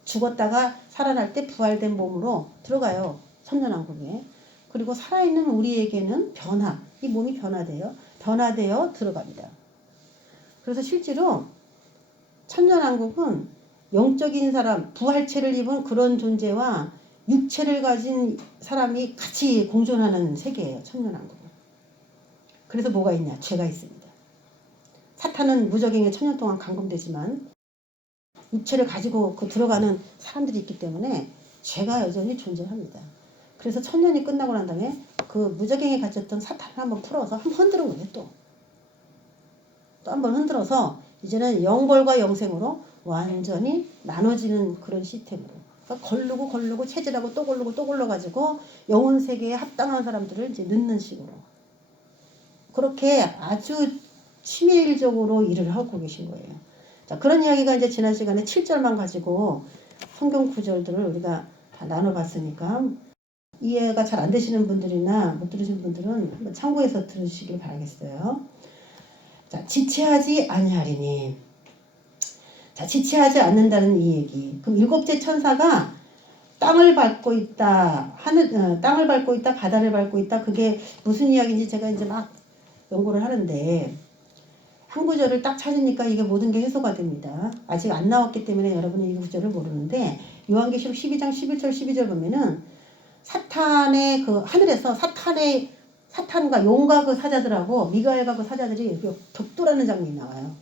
죽었다가 살아날 때 부활된 몸으로 들어가요. 천년왕국에. 그리고 살아있는 우리에게는 변화. 이 몸이 변화되어 들어갑니다. 그래서 실제로 천년왕국은 영적인 사람, 부활체를 입은 그런 존재와 육체를 가진 사람이 같이 공존하는 세계예요. 천년왕국은. 그래서 뭐가 있냐? 죄가 있습니다. 사탄은 무적행에 천년 동안 감금되지만 육체를 가지고 들어가는 사람들이 있기 때문에 죄가 여전히 존재합니다. 그래서 천년이 끝나고 난 다음에 그 무적행에 갇혔던 사탄을 한번 풀어서 한번 흔드는 거예요. 또 한번 흔들어서 이제는 영벌과 영생으로 완전히 나눠지는 그런 시스템으로. 그러니까 걸르고 체질하고 또 걸러가지고 영혼 세계에 합당한 사람들을 이제 넣는 식으로. 그렇게 아주 치밀적으로 일을 하고 계신 거예요. 자, 그런 이야기가 이제 지난 시간에 7절만 가지고 성경 구절들을 우리가 다 나눠봤으니까 이해가 잘 안 되시는 분들이나 못 들으신 분들은 한번 참고해서 들으시길 바라겠어요. 자, 지체하지 아니하리니. 자, 지체하지 않는다는 이 얘기. 그럼 7째 천사가 땅을 밟고 있다, 땅을 밟고 있다, 바다를 밟고 있다. 그게 무슨 이야기인지 제가 이제 막 연구를 하는데 한 구절을 딱 찾으니까 이게 모든 게 해소가 됩니다. 아직 안 나왔기 때문에 여러분은 이 구절을 모르는데 요한계시록 12장 11절 12절 보면은 사탄의 그 하늘에서 사탄과 용과 그 사자들하고 미가엘과 그 사자들이 격돌하는 장면이 나와요.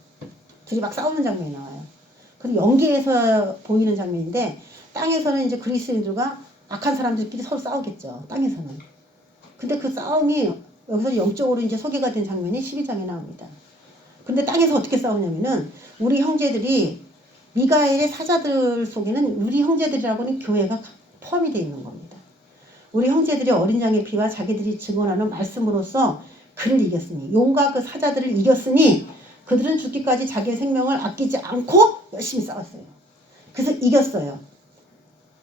둘이 막 싸우는 장면이 나와요. 그리고 연기에서 보이는 장면인데 땅에서는 이제 그리스도인들과 악한 사람들끼리 서로 싸우겠죠. 땅에서는. 근데 그 싸움이 여기서 영적으로 이제 소개가 된 장면이 12장에 나옵니다. 근데 땅에서 어떻게 싸우냐면은 우리 형제들이 미가엘의 사자들 속에는 우리 형제들이라고는 교회가 포함이 되어 있는 겁니다. 우리 형제들이 어린 양의 피와 자기들이 증언하는 말씀으로써 그를 이겼으니 용과 그 사자들을 이겼으니 그들은 죽기까지 자기의 생명을 아끼지 않고 열심히 싸웠어요. 그래서 이겼어요.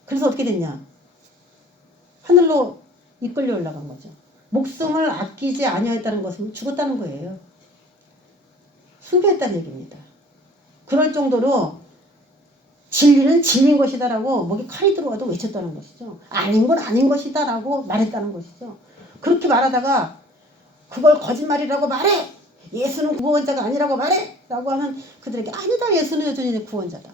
그래서 어떻게 됐냐? 하늘로 이끌려 올라간 거죠. 목숨을 아끼지 아니하였다는 것은 죽었다는 거예요. 숭배했다는 얘기입니다. 그럴 정도로 진리는 진리인 것이다라고 목에 칼이 들어와도 외쳤다는 것이죠. 아닌 건 아닌 것이다라고 말했다는 것이죠. 그렇게 말하다가 그걸 거짓말이라고 말해! 예수는 구원자가 아니라고 말해! 라고 하면 그들에게 아니다, 예수는 여전히 구원자다.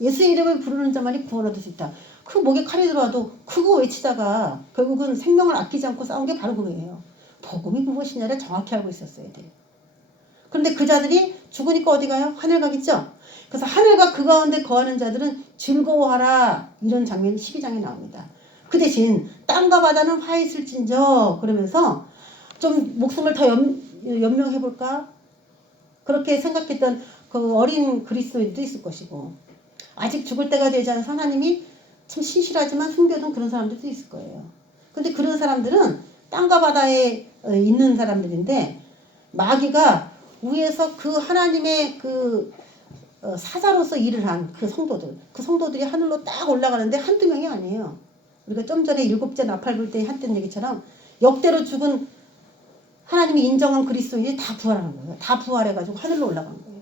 예수의 이름을 부르는 자만이 구원 얻을 수 있다. 그 목에 칼이 들어와도 그거 외치다가 결국은 생명을 아끼지 않고 싸운 게 바로 그거예요. 복음이 무엇이냐를 정확히 알고 있었어야 돼요. 그런데 그 자들이 죽으니까 어디 가요? 하늘 가겠죠? 그래서 하늘과 그 가운데 거하는 자들은 즐거워하라, 이런 장면이 12장에 나옵니다. 그 대신 땅과 바다는 화 있을진저 그러면서 좀 목숨을 더 연명해볼까? 그렇게 생각했던 그 어린 그리스도인도 있을 것이고, 아직 죽을 때가 되지 않은 하나님이 참 신실하지만 숨겨둔 그런 사람들도 있을 거예요. 근데 그런 사람들은 땅과 바다에 있는 사람들인데, 마귀가 위에서 그 하나님의 그 사자로서 일을 한 그 성도들이 하늘로 딱 올라가는데 한두 명이 아니에요. 우리가 좀 전에 7째 나팔 불 때 했던 얘기처럼 역대로 죽은 하나님이 인정한 그리스도인이 다 부활하는 거예요. 다 부활해가지고 하늘로 올라간 거예요.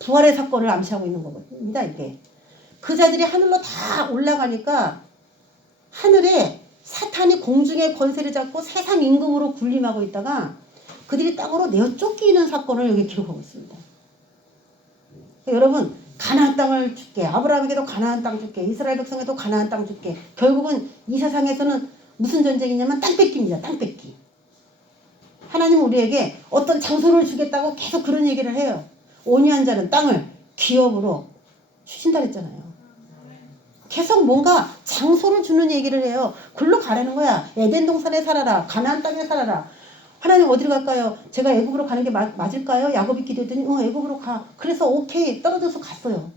부활의 사건을 암시하고 있는 겁니다, 이게. 그 자들이 하늘로 다 올라가니까 하늘에 사탄이 공중의 권세를 잡고 세상 임금으로 군림하고 있다가 그들이 땅으로 내어 쫓기는 사건을 여기 기록하고 있습니다. 여러분, 가나안 땅을 줄게. 아브라함에게도 가나안 땅 줄게. 이스라엘 백성에도 가나안 땅 줄게. 결국은 이 세상에서는 무슨 전쟁이냐면 땅 뺏기입니다. 땅 뺏기. 하나님은 우리에게 어떤 장소를 주겠다고 계속 그런 얘기를 해요. 온유한 자는 땅을 기업으로 주신다 그랬잖아요. 계속 뭔가 장소를 주는 얘기를 해요. 글로 가라는 거야. 에덴 동산에 살아라. 가나안 땅에 살아라. 하나님 어디로 갈까요? 제가 애굽으로 가는 게 맞을까요? 야곱이 기도했더니 애굽으로 가. 그래서 오케이 떨어져서 갔어요.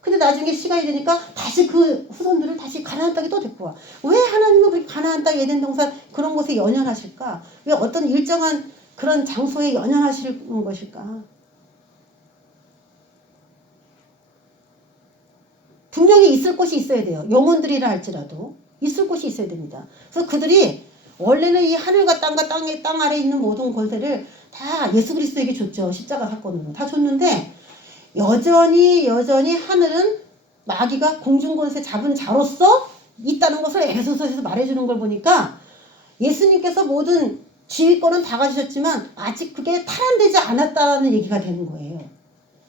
근데 나중에 시간이 되니까 다시 그 후손들을 다시 가나안 땅에 또 데리고 와. 왜 하나님은 그렇게 가나안 땅, 에덴 동산 그런 곳에 연연하실까? 왜 어떤 일정한 그런 장소에 연연하시는 것일까? 분명히 있을 곳이 있어야 돼요. 영혼들이라 할지라도 있을 곳이 있어야 됩니다. 그래서 그들이 원래는 이 하늘과 땅과 땅 아래에 있는 모든 권세를 다 예수 그리스도에게 줬죠. 십자가 사건으로 다 줬는데 여전히 하늘은 마귀가 공중 권세 잡은 자로서 있다는 것을 에베소서에서 말해주는 걸 보니까 예수님께서 모든 지휘권은 다 가지셨지만 아직 그게 탈환되지 않았다는 얘기가 되는 거예요.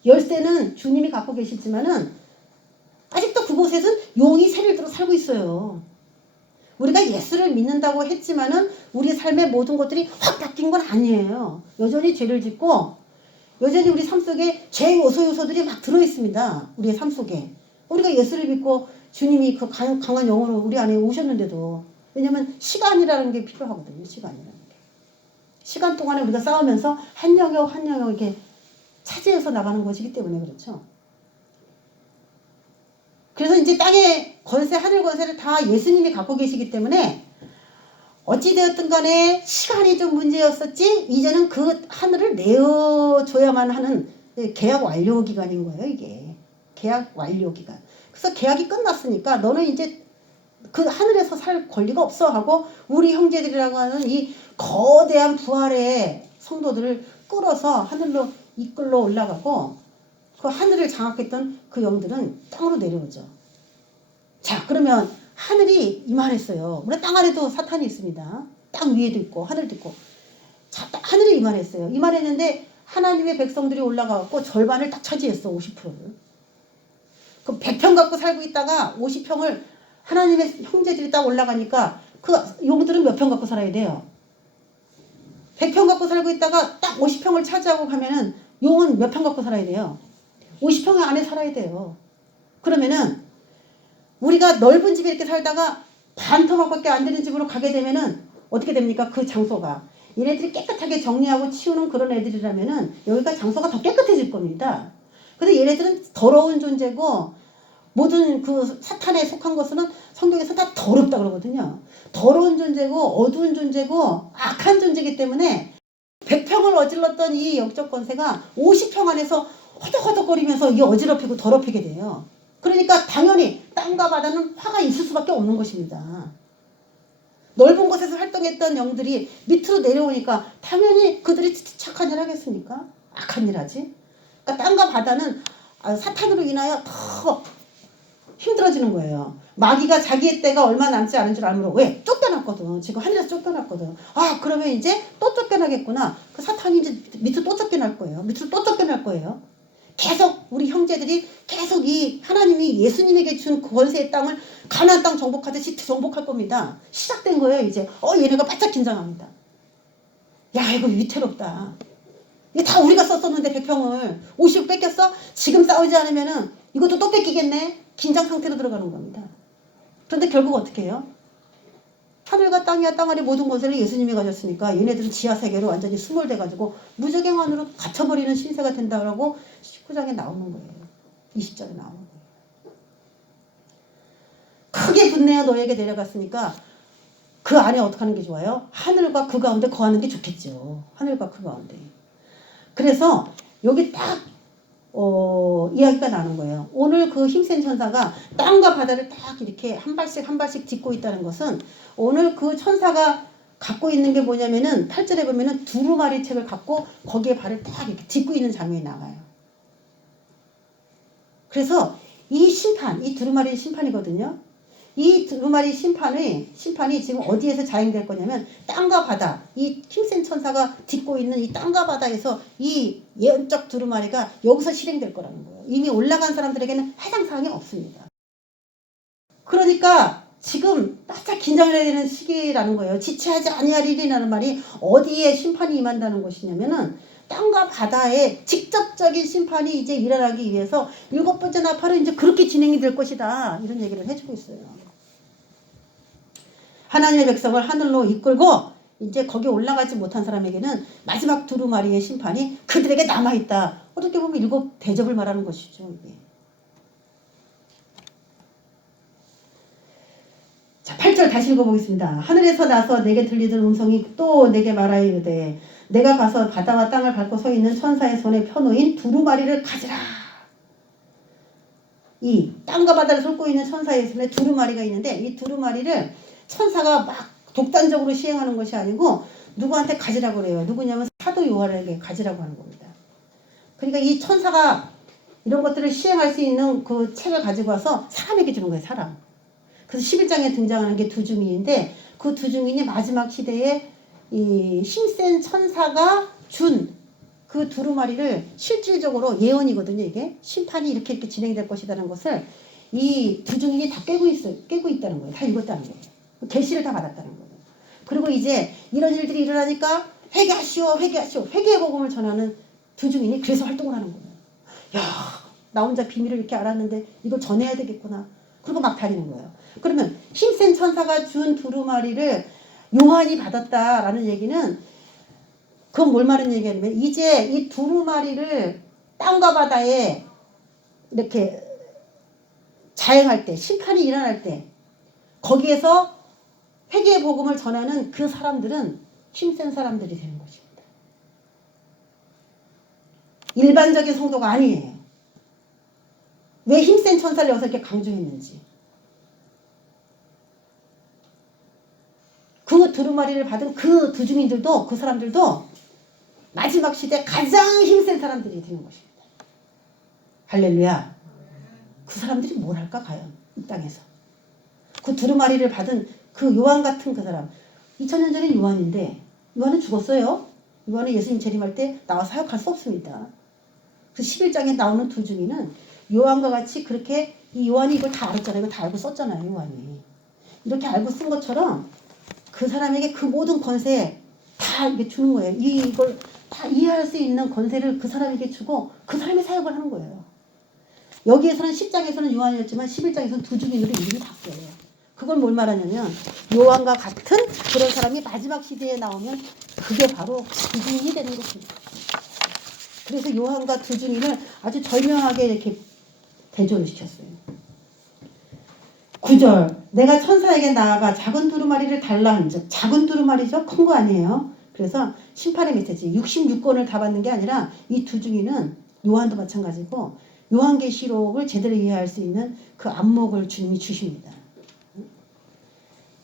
열쇠는 주님이 갖고 계시지만은 아직도 그곳에서는 용이 세를 들어 살고 있어요. 우리가 예수를 믿는다고 했지만은 우리 삶의 모든 것들이 확 바뀐 건 아니에요. 여전히 죄를 짓고 여전히 우리 삶 속에 죄의 요소들이 막 들어있습니다. 우리의 삶 속에. 우리가 예수를 믿고 주님이 그 강한 영으로 우리 안에 오셨는데도, 왜냐면 시간이라는 게 필요하거든요. 시간이라는 게. 시간 동안에 우리가 싸우면서 한 영역 이렇게 차지해서 나가는 것이기 때문에 그렇죠. 그래서 이제 땅의 권세, 하늘 권세를 다 예수님이 갖고 계시기 때문에 어찌되었든 간에 시간이 좀 문제였었지 이제는 그 하늘을 내어줘야만 하는 계약 완료 기간인 거예요. 이게 계약 완료 기간. 그래서 계약이 끝났으니까 너는 이제 그 하늘에서 살 권리가 없어 하고 우리 형제들이라고 하는 이 거대한 부활의 성도들을 끌어서 하늘로 이끌러 올라가고 그 하늘을 장악했던 그 영들은 땅으로 내려오죠. 자, 그러면 하늘이 이만했어요. 물론 땅 아래도 사탄이 있습니다. 땅 위에도 있고 하늘도 있고. 자, 하늘이 이만했어요. 이만했는데 하나님의 백성들이 올라가고 절반을 딱 차지했어. 50%를. 그럼 100평 갖고 살고 있다가 50평을 하나님의 형제들이 딱 올라가니까 그 용들은 몇 평 갖고 살아야 돼요? 100평 갖고 살고 있다가 딱 50평을 차지하고 가면은 용은 몇 평 갖고 살아야 돼요? 50평 안에 살아야 돼요. 그러면은 우리가 넓은 집에 이렇게 살다가 반토막밖에 안 되는 집으로 가게 되면은 어떻게 됩니까? 그 장소가. 얘네들이 깨끗하게 정리하고 치우는 그런 애들이라면은 여기가 장소가 더 깨끗해질 겁니다. 근데 얘네들은 더러운 존재고 모든 그 사탄에 속한 것은 성경에서 다 더럽다 그러거든요. 더러운 존재고 어두운 존재고 악한 존재이기 때문에 100평을 어질렀던 이 영적 권세가 50평 안에서 허덕허덕거리면서 이 어지럽히고 더럽히게 돼요. 그러니까 당연히 땅과 바다는 화가 있을 수밖에 없는 것입니다. 넓은 곳에서 활동했던 영들이 밑으로 내려오니까 당연히 그들이 착한 일 하겠습니까? 악한 일 하지. 그러니까 땅과 바다는 사탄으로 인하여 더 힘들어지는 거예요. 마귀가 자기의 때가 얼마 남지 않은 줄 알므로 왜? 쫓겨났거든. 지금 하늘에서 쫓겨났거든. 그러면 이제 또 쫓겨나겠구나. 그 사탄이 이제 밑으로 또 쫓겨날 거예요. 밑으로 또 쫓겨날 거예요. 계속 우리 형제들이 계속 이 하나님이 예수님에게 준 권세의 땅을 가나안 땅 정복하듯이 정복할 겁니다. 시작된 거예요. 이제 얘네가 바짝 긴장합니다. 야, 이거 위태롭다. 이게 다 우리가 썼었는데 백평을 50 뺏겼어? 지금 싸우지 않으면은 이것도 또 뺏기겠네. 긴장 상태로 들어가는 겁니다. 그런데 결국 어떻게 해요? 하늘과 땅이야 땅 아래 모든 권세를 예수님이 가졌으니까 얘네들은 지하 세계로 완전히 수몰돼가지고 무적행 안으로 갇혀버리는 신세가 된다고 19장에 나오는 거예요. 20절에 나오는 거예요. 크게 분내어 너에게 내려갔으니까 그 안에 어떻게 하는 게 좋아요? 하늘과 그 가운데 거하는 게 좋겠죠. 하늘과 그 가운데. 그래서 여기 딱 이야기가 나는 거예요. 오늘 그 힘센 천사가 땅과 바다를 딱 이렇게 한 발씩 한 발씩 딛고 있다는 것은 오늘 그 천사가 갖고 있는 게 뭐냐면은 8절에 보면은 두루마리 책을 갖고 거기에 발을 딱 이렇게 딛고 있는 장면이 나와요. 그래서 이 심판, 이 두루마리 심판이거든요. 이 두루마리 심판이 지금 어디에서 자행될 거냐면 땅과 바다, 이 힘센 천사가 딛고 있는 이 땅과 바다에서 이 예언적 두루마리가 여기서 실행될 거라는 거예요. 이미 올라간 사람들에게는 해당 사항이 없습니다. 그러니까 지금 바짝 긴장을 해야 되는 시기라는 거예요. 지체하지 아니하리라는 말이 어디에 심판이 임한다는 것이냐면은 땅과 바다에 직접적인 심판이 이제 일어나기 위해서 7번째 나팔은 이제 그렇게 진행이 될 것이다. 이런 얘기를 해주고 있어요. 하나님의 백성을 하늘로 이끌고 이제 거기 올라가지 못한 사람에게는 마지막 두루마리의 심판이 그들에게 남아있다. 어떻게 보면 7 대접을 말하는 것이죠. 이게. 자, 8절 다시 읽어보겠습니다. 하늘에서 나서 내게 들리던 음성이 또 내게 말하이르되 내가 가서 바다와 땅을 밟고 서 있는 천사의 손에 펴놓인 두루마리를 가지라. 이 땅과 바다를 훑고 있는 천사의 손에 두루마리가 있는데 이 두루마리를 천사가 막 독단적으로 시행하는 것이 아니고 누구한테 가지라고 그래요. 누구냐면 사도 요한에게 가지라고 하는 겁니다. 그러니까 이 천사가 이런 것들을 시행할 수 있는 그 책을 가지고 와서 사람에게 주는 거예요. 사람. 그래서 11장에 등장하는 게 두 증인인데 그 두 증인이 마지막 시대에 이 힘센 천사가 준 그 두루마리를 실질적으로 예언이거든요. 이게 심판이 이렇게 진행될 것이라는 것을 이 두 증인이 다 깨고 있다는 거예요. 다 읽었다는 거예요. 계시를 다 받았다는 거예요. 그리고 이제 이런 일들이 일어나니까 회개하시오. 회개의 복음을 전하는 두 증인이 그래서 활동을 하는 거예요. 야, 나 혼자 비밀을 이렇게 알았는데 이걸 전해야 되겠구나. 그리고 막 다니는 거예요. 그러면 힘센 천사가 준 두루마리를 요한이 받았다라는 얘기는 그건 뭘 말하는 얘기냐면 이제 이 두루마리를 땅과 바다에 이렇게 자행할 때 심판이 일어날 때 거기에서 회개의 복음을 전하는 그 사람들은 힘센 사람들이 되는 것입니다. 일반적인 성도가 아니에요. 왜 힘센 천사를 여기서 이렇게 강조했는지. 그 두루마리를 받은 그 두 증인들도 그 사람들도 마지막 시대 가장 힘센 사람들이 되는 것입니다. 할렐루야. 그 사람들이 뭘 할까 과연 이 땅에서. 그 두루마리를 받은 그 요한 같은 그 사람. 2000년 전인 요한인데 요한은 죽었어요. 요한은 예수님 재림할 때 나와 사역할 수 없습니다. 그 11장에 나오는 두 증인은 요한과 같이 그렇게 이 요한이 이걸 다 알았잖아요. 이거 다 알고 썼잖아요. 요한이. 이렇게 알고 쓴 것처럼 그 사람에게 그 모든 권세 다 이게 주는 거예요. 이걸 다 이해할 수 있는 권세를 그 사람에게 주고 그 사람이 사역을 하는 거예요. 여기에서는 10장에서는 요한이었지만 11장에서는 두 증인으로 이름이 바뀌어요. 그걸 뭘 말하냐면 요한과 같은 그런 사람이 마지막 시대에 나오면 그게 바로 두 증인이 되는 것입니다. 그래서 요한과 두 증인을 아주 절묘하게 이렇게 대조를 시켰어요. 9절 내가 천사에게 나아가 작은 두루마리를 달라 한즉 작은 두루마리죠. 큰 거 아니에요. 그래서 심판의 메시지 66권을 다 받는 게 아니라 이 두 증인은 요한도 마찬가지고 요한계시록을 제대로 이해할 수 있는 그 안목을 주님이 주십니다.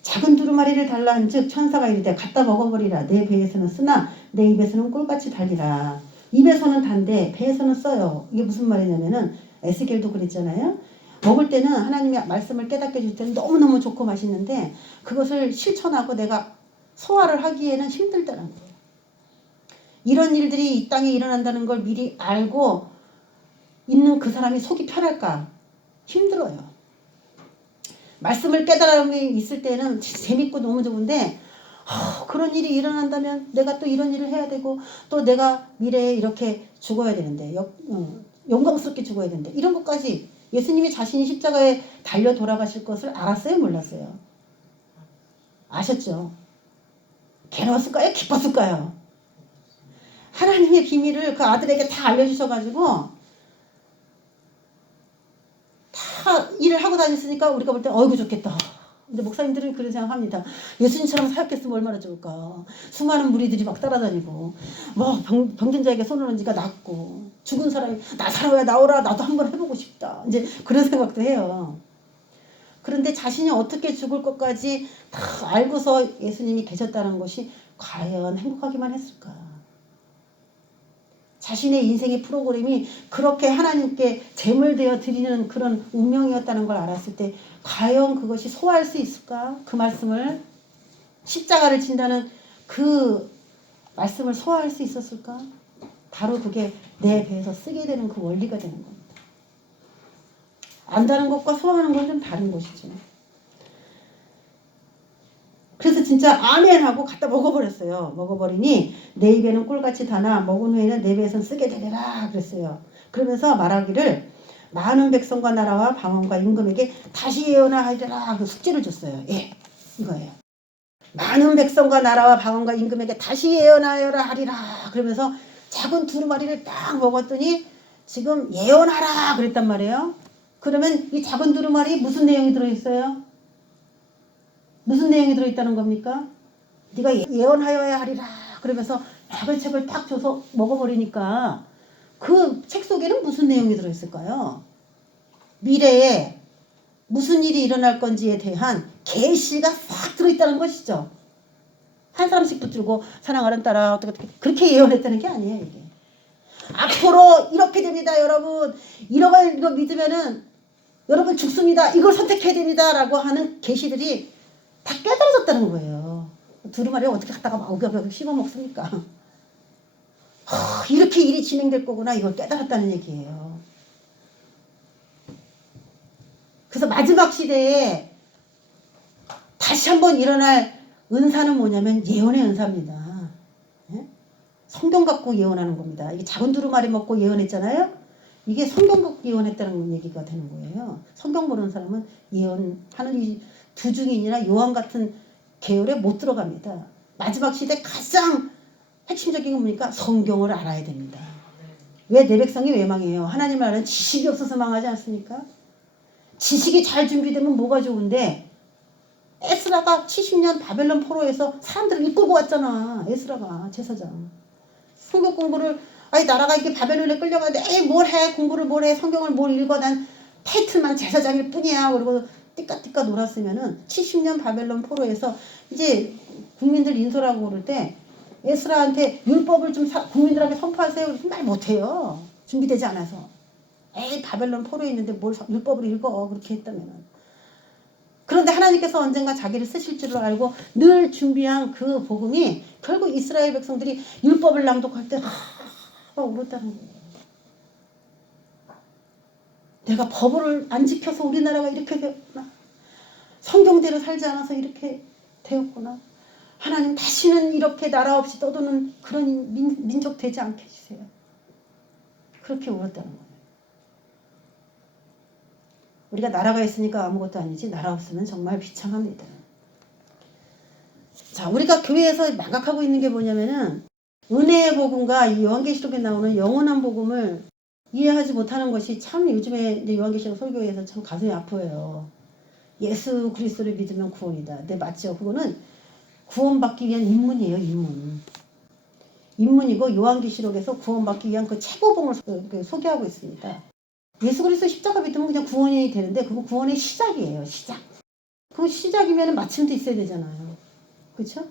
작은 두루마리를 달라 한즉 천사가 이르되 갖다 먹어버리라. 내 배에서는 쓰나 내 입에서는 꿀같이 달리라. 입에서는 단데 배에서는 써요. 이게 무슨 말이냐면은 에스겔도 그랬잖아요. 먹을 때는 하나님의 말씀을 깨닫게 해줄 때는 너무너무 좋고 맛있는데 그것을 실천하고 내가 소화를 하기에는 힘들다는 거예요. 이런 일들이 이 땅에 일어난다는 걸 미리 알고 있는 그 사람이 속이 편할까? 힘들어요. 말씀을 깨달음이 있을 때는 재밌고 너무 좋은데 그런 일이 일어난다면 내가 또 이런 일을 해야 되고 또 내가 미래에 이렇게 죽어야 되는데 영광스럽게 죽어야 되는데 이런 것까지 예수님이 자신이 십자가에 달려 돌아가실 것을 알았어요? 몰랐어요? 아셨죠? 괴로웠을까요? 기뻤을까요? 하나님의 비밀을 그 아들에게 다 알려주셔가지고 다 일을 하고 다녔으니까 우리가 볼 때 어이구 좋겠다. 근데 목사님들은 그런 생각합니다. 예수님처럼 사역했으면 얼마나 좋을까. 수많은 무리들이 막 따라다니고 뭐 병든 자에게 손을 얹으니까 낫고 죽은 사람이 나사로야 나오라 나도 한번 해보고 싶다. 이제 그런 생각도 해요. 그런데 자신이 어떻게 죽을 것까지 다 알고서 예수님이 계셨다는 것이 과연 행복하기만 했을까. 자신의 인생의 프로그램이 그렇게 하나님께 제물되어 드리는 그런 운명이었다는 걸 알았을 때 과연 그것이 소화할 수 있을까? 그 말씀을 십자가를 진다는 그 말씀을 소화할 수 있었을까? 바로 그게 내 배에서 쓰게 되는 그 원리가 되는 겁니다. 안다는 것과 소화하는 건 좀 다른 것이죠. 그래서 진짜 아멘하고 갖다 먹어버렸어요. 먹어버리니 내 입에는 꿀같이 다나 먹은 후에는 내 배에선 쓰게 되리라 그랬어요. 그러면서 말하기를 많은 백성과 나라와 방언과 임금에게 다시 예언하리라 그 숙제를 줬어요. 예, 이거예요. 많은 백성과 나라와 방언과 임금에게 다시 예언하여라 하리라 그러면서 작은 두루마리를 딱 먹었더니 지금 예언하라 그랬단 말이에요. 그러면 이 작은 두루마리에 무슨 내용이 들어있어요? 무슨 내용이 들어있다는 겁니까? 네가 예언하여야 하리라 그러면서 작은 책을 딱 줘서 먹어버리니까 그 책 속에는 무슨 내용이 들어있을까요? 미래에 무슨 일이 일어날 건지에 대한 계시가 싹 들어있다는 것이죠. 한 사람씩 붙들고 사랑하는 딸아 어떻게 그렇게 예언했다는 게 아니에요. 이게 앞으로 이렇게 됩니다 여러분. 이거 믿으면은 여러분 죽습니다. 이걸 선택해야 됩니다 라고 하는 계시들이 다 깨달아졌다는 거예요. 두루마리를 어떻게 갖다가 막 우겨우겨 씹어 먹습니까? 이렇게 일이 진행될 거구나 이걸 깨달았다는 얘기예요. 그래서 마지막 시대에 다시 한번 일어날 은사는 뭐냐면 예언의 은사입니다. 예? 성경 갖고 예언하는 겁니다. 이게 작은 두루마리 먹고 예언했잖아요. 이게 성경 갖고 예언했다는 얘기가 되는 거예요. 성경 보는 사람은 예언하는 이 두중인이나 요한 같은 계열에 못 들어갑니다. 마지막 시대 가장 핵심적인 건 뭡니까? 성경을 알아야 됩니다. 왜 내 백성이 왜 망해요? 하나님을 아는 지식이 없어서 망하지 않습니까? 지식이 잘 준비되면 뭐가 좋은데 에스라가 70년 바벨론 포로에서 사람들을 이끌고 왔잖아. 에스라가 제사장. 성경 공부를 나라가 이렇게 바벨론에 끌려가는데 뭘 해? 공부를 뭘 해? 성경을 뭘 읽어? 난 타이틀만 제사장일 뿐이야. 그리고 띠까띠까 놀았으면은 70년 바벨론 포로에서 이제 국민들 인솔하고 그럴 때 에스라한테 율법을 좀 국민들에게 선포하세요. 그래서 말 못해요. 준비되지 않아서. 바벨론 포로에 있는데 뭘 율법을 읽어. 그렇게 했다면은. 그런데 하나님께서 언젠가 자기를 쓰실 줄을 알고 늘 준비한 그 복음이 결국 이스라엘 백성들이 율법을 낭독할 때 막 울었다는 거예요. 내가 법을 안 지켜서 우리나라가 이렇게 되었구나. 성경대로 살지 않아서 이렇게 되었구나. 하나님 다시는 이렇게 나라 없이 떠도는 그런 민족 되지 않게 해주세요. 그렇게 울었다는 거예요. 우리가 나라가 있으니까 아무것도 아니지 나라 없으면 정말 비참합니다. 자, 우리가 교회에서 망각하고 있는 게 뭐냐면은 은혜의 복음과 이 요한계시록에 나오는 영원한 복음을 이해하지 못하는 것이 참 요즘에 이제 요한계시록 설교에서 참 가슴이 아파요. 예수 그리스도를 믿으면 구원이다. 네, 맞죠? 그거는 구원받기 위한 입문이에요. 입문이고 요한계시록에서 구원받기 위한 그 최고봉을 소개하고 있습니다. 예수 그리스도 십자가 믿으면 그냥 구원이 되는데 그거 구원의 시작이에요. 시작. 그 시작이면 마침도 있어야 되잖아요. 그렇죠?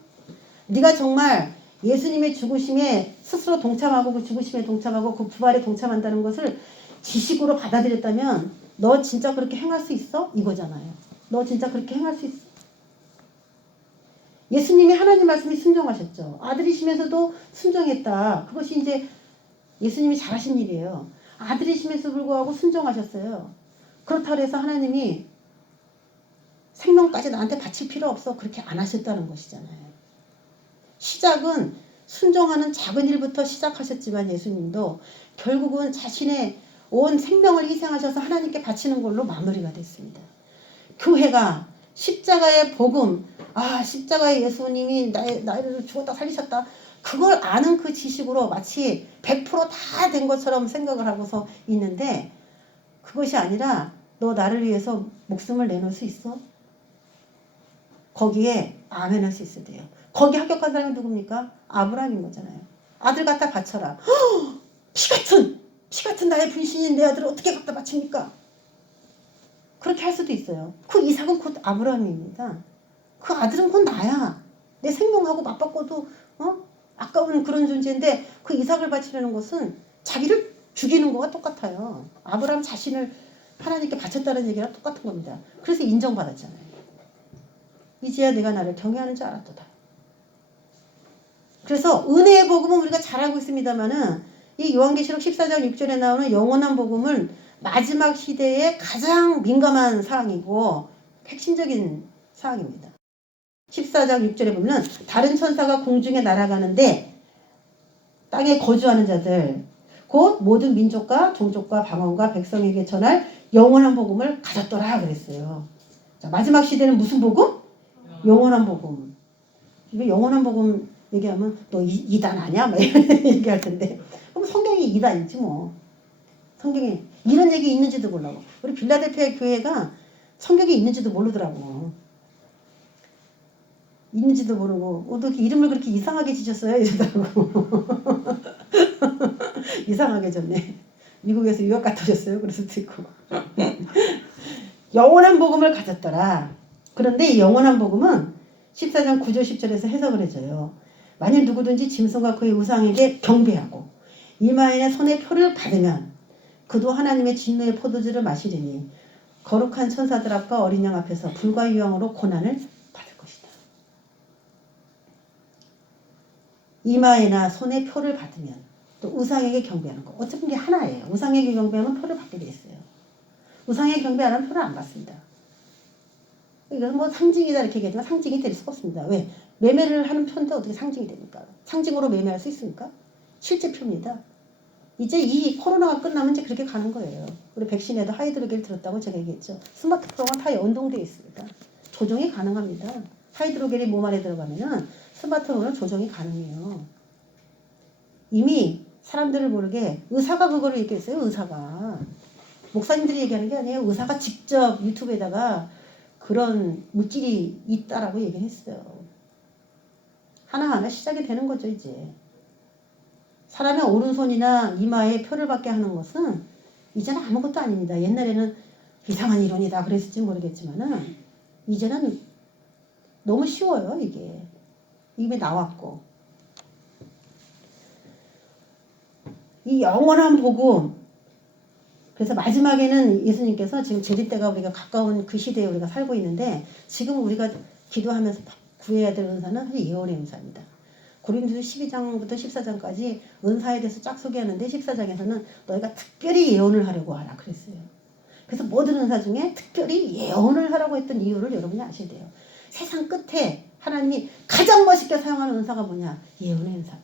네가 정말 예수님의 죽으심에 스스로 동참하고 그 죽으심에 동참하고 그 부활에 동참한다는 것을 지식으로 받아들였다면 너 진짜 그렇게 행할 수 있어? 이거잖아요. 너 진짜 그렇게 행할 수 있어? 예수님이 하나님 말씀에 순종하셨죠. 아들이시면서도 순종했다. 그것이 이제 예수님이 잘하신 일이에요. 아들이심에도 불구하고 순종하셨어요. 그렇다고 해서 하나님이 생명까지 나한테 바칠 필요 없어 그렇게 안 하셨다는 것이잖아요. 시작은 순종하는 작은 일부터 시작하셨지만 예수님도 결국은 자신의 온 생명을 희생하셔서 하나님께 바치는 걸로 마무리가 됐습니다. 교회가 십자가의 복음, 십자가의 예수님이 나를 죽었다 살리셨다, 그걸 아는 그 지식으로 마치 100%다 된 것처럼 생각을 하고서 있는데, 그것이 아니라 너 나를 위해서 목숨을 내놓을 수 있어? 거기에 아멘 할 수 있어야 돼요. 거기 합격한 사람이 누굽니까? 아브라함인 거잖아요. 아들 갖다 바쳐라. 피 같은 나의 분신인 내 아들을 어떻게 갖다 바칩니까? 그렇게 할 수도 있어요. 그 이삭은 곧 아브라함입니다. 그 아들은 곧 나야. 내 생명하고 맞바꿔도 아까운 그런 존재인데, 그 이삭을 바치려는 것은 자기를 죽이는 거와 똑같아요. 아브라함 자신을 하나님께 바쳤다는 얘기랑 똑같은 겁니다. 그래서 인정받았잖아요. 이제야 내가 나를 경외하는 줄 알았도다. 그래서 은혜의 복음은 우리가 잘 알고 있습니다만은, 이 요한계시록 14장 6절에 나오는 영원한 복음은 마지막 시대에 가장 민감한 사항이고 핵심적인 사항입니다. 14장 6절에 보면 다른 천사가 공중에 날아가는데 땅에 거주하는 자들 곧 모든 민족과 종족과 방언과 백성에게 전할 영원한 복음을 가졌더라 그랬어요. 자, 마지막 시대는 무슨 복음? 영원한 복음. 이거 영원한 복음 얘기하면 너 이단 아니야? 막 이런 얘기할 텐데, 그럼 성경이 이단이지 뭐. 성경에 이런 얘기 있는지도 몰라고. 우리 빌라델피아 교회가 성경에 있는지도 모르더라고. 있는지도 모르고, 너 이름을 그렇게 이상하게 지셨어요? 이러더라고. 이상하게 졌네. 미국에서 유학 갔다 오셨어요? 그럴 수도 있고. 영원한 복음을 가졌더라. 그런데 이 영원한 복음은 14장 9절 10절에서 해석을 해줘요. 만일 누구든지 짐승과 그의 우상에게 경배하고 이마인의 손의 표를 받으면 그도 하나님의 진노의 포도주를 마시리니 거룩한 천사들 앞과 어린 양 앞에서 불과 유황으로 고난을 받을 것이다. 이마에나 손의 표를 받으면, 또 우상에게 경배하는 거, 어차피 이게 하나예요. 우상에게 경배하면 표를 받게 돼 있어요. 우상에게 경배 안 하면 표를 안 받습니다. 이건 뭐 상징이다 이렇게 얘기하지만 상징이 될 수가 없습니다. 왜? 매매를 하는 표인데 어떻게 상징이 됩니까? 상징으로 매매할 수 있습니까? 실제 표입니다. 이제 이 코로나가 끝나면 이제 그렇게 가는 거예요. 우리 백신에도 하이드로겔 들었다고 제가 얘기했죠. 스마트폰은 다 연동되어 있습니다. 조정이 가능합니다. 하이드로겔이 몸 안에 들어가면은 스마트폰은 조정이 가능해요. 이미 사람들을 모르게 의사가 그거를 얘기했어요. 의사가. 목사님들이 얘기하는 게 아니에요. 의사가 직접 유튜브에다가 그런 물질이 있다라고 얘기를 했어요. 하나하나 시작이 되는 거죠, 이제. 사람의 오른손이나 이마에 표를 받게 하는 것은 이제는 아무것도 아닙니다. 옛날에는 이상한 이론이다 그랬을지 모르겠지만은 이제는 너무 쉬워요, 이게. 이미 나왔고. 이 영원한 복음. 그래서 마지막에는 예수님께서 지금 재림때가 우리가 가까운 그 시대에 우리가 살고 있는데, 지금 우리가 기도하면서 구해야 될 은사는 예언의 은사입니다. 고린도서 12장부터 14장까지 은사에 대해서 쫙 소개하는데 14장에서는 너희가 특별히 예언을 하려고 하라 그랬어요. 그래서 모든 은사 중에 특별히 예언을 하라고 했던 이유를 여러분이 아셔야 돼요. 세상 끝에 하나님이 가장 멋있게 사용하는 은사가 뭐냐? 예언의 은사입니다.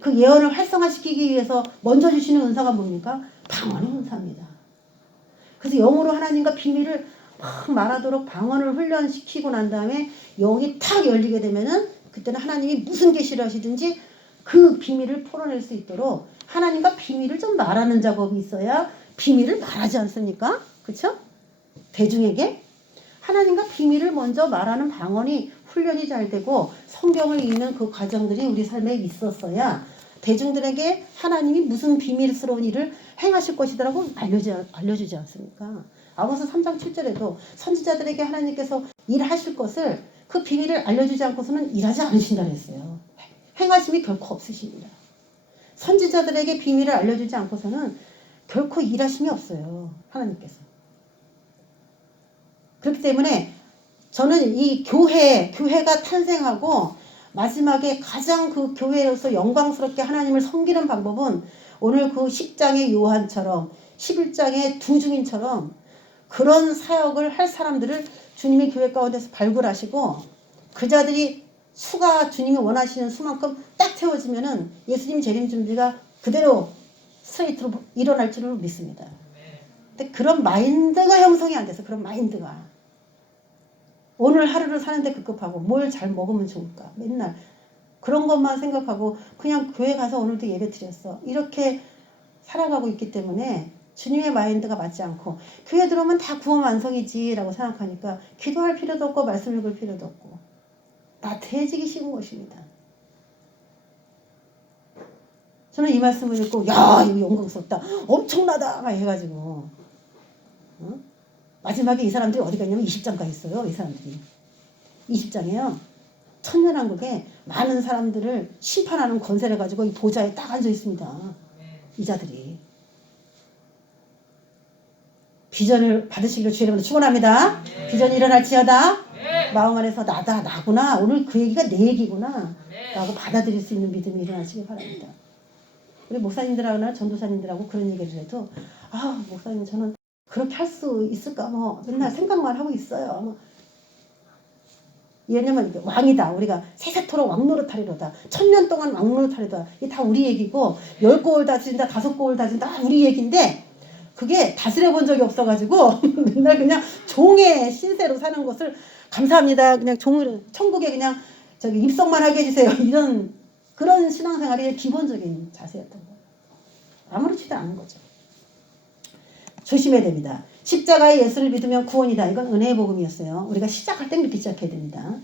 그 예언을 활성화시키기 위해서 먼저 주시는 은사가 뭡니까? 방언의 은사입니다. 그래서 영으로 하나님과 비밀을 막 말하도록 방언을 훈련시키고 난 다음에 영이 탁 열리게 되면은 그때는 하나님이 무슨 계시를 하시든지 그 비밀을 풀어낼 수 있도록 하나님과 비밀을 좀 말하는 작업이 있어야 비밀을 말하지 않습니까? 그렇죠? 대중에게 하나님과 비밀을 먼저 말하는 방언이 훈련이 잘 되고 성경을 읽는 그 과정들이 우리 삶에 있었어야 대중들에게 하나님이 무슨 비밀스러운 일을 행하실 것이라고 알려주지 않습니까? 아모스 3장 7절에도 선지자들에게 하나님께서 일하실 것을 그 비밀을 알려주지 않고서는 일하지 않으신다 그랬어요. 행하심이 결코 없으십니다. 선지자들에게 비밀을 알려주지 않고서는 결코 일하심이 없어요. 하나님께서. 그렇기 때문에 저는 이 교회가 탄생하고 마지막에 가장 그 교회로서 영광스럽게 하나님을 섬기는 방법은 오늘 그 10장의 요한처럼 11장의 두 증인처럼 그런 사역을 할 사람들을 주님이 교회 가운데서 발굴하시고 그 자들이 수가 주님이 원하시는 수만큼 딱 채워지면은 예수님 재림 준비가 그대로 스트레이트로 일어날 줄을 믿습니다. 근데 그런 마인드가 형성이 안 돼서 그런 마인드가 오늘 하루를 사는데 급급하고 뭘 잘 먹으면 좋을까 맨날 그런 것만 생각하고 그냥 교회 가서 오늘도 예배 드렸어 이렇게 살아가고 있기 때문에 주님의 마인드가 맞지 않고 교회 들어오면 다 구원 완성이지 라고 생각하니까 기도할 필요도 없고 말씀 읽을 필요도 없고 나태해지기 쉬운 것입니다. 저는 이 말씀을 읽고 야 이거 영광스럽다 엄청나다 막 해가지고 마지막에 이 사람들이 어디 갔냐면 20장까지 있어요. 이 사람들이 20장이에요. 천년왕국에 많은 사람들을 심판하는 권세를 가지고 이 보좌에 딱 앉아 있습니다. 이 자들이 비전을 받으시기를 주의 이름으로 축원합니다. 비전이 일어날지어다. 마음 안에서 나구나 오늘 그 얘기가 내 얘기구나 라고 받아들일 수 있는 믿음이 일어나시기 바랍니다. 우리 목사님들하고나 전도사님들하고 그런 얘기를 해도 아 목사님 저는 그렇게 할 수 있을까 뭐 맨날 생각만 하고 있어요. 뭐. 왜냐면 왕이다 우리가 세세토록 왕노릇하리로다 1000년 동안 왕노릇하리로다 이게 다 우리 얘기고 10고을 다진다 5고을 다진다 다 우리 얘기인데 그게 다스려 본 적이 없어가지고 맨날 그냥 종의 신세로 사는 것을 감사합니다 그냥 종을 천국에 그냥 저기 입성만 하게 해주세요 이런 그런 신앙생활이 기본적인 자세였던 거예요. 아무렇지도 않은 거죠. 조심해야 됩니다. 십자가의 예수를 믿으면 구원이다. 이건 은혜의 복음이었어요. 우리가 시작할 때 이렇게 시작해야 됩니다.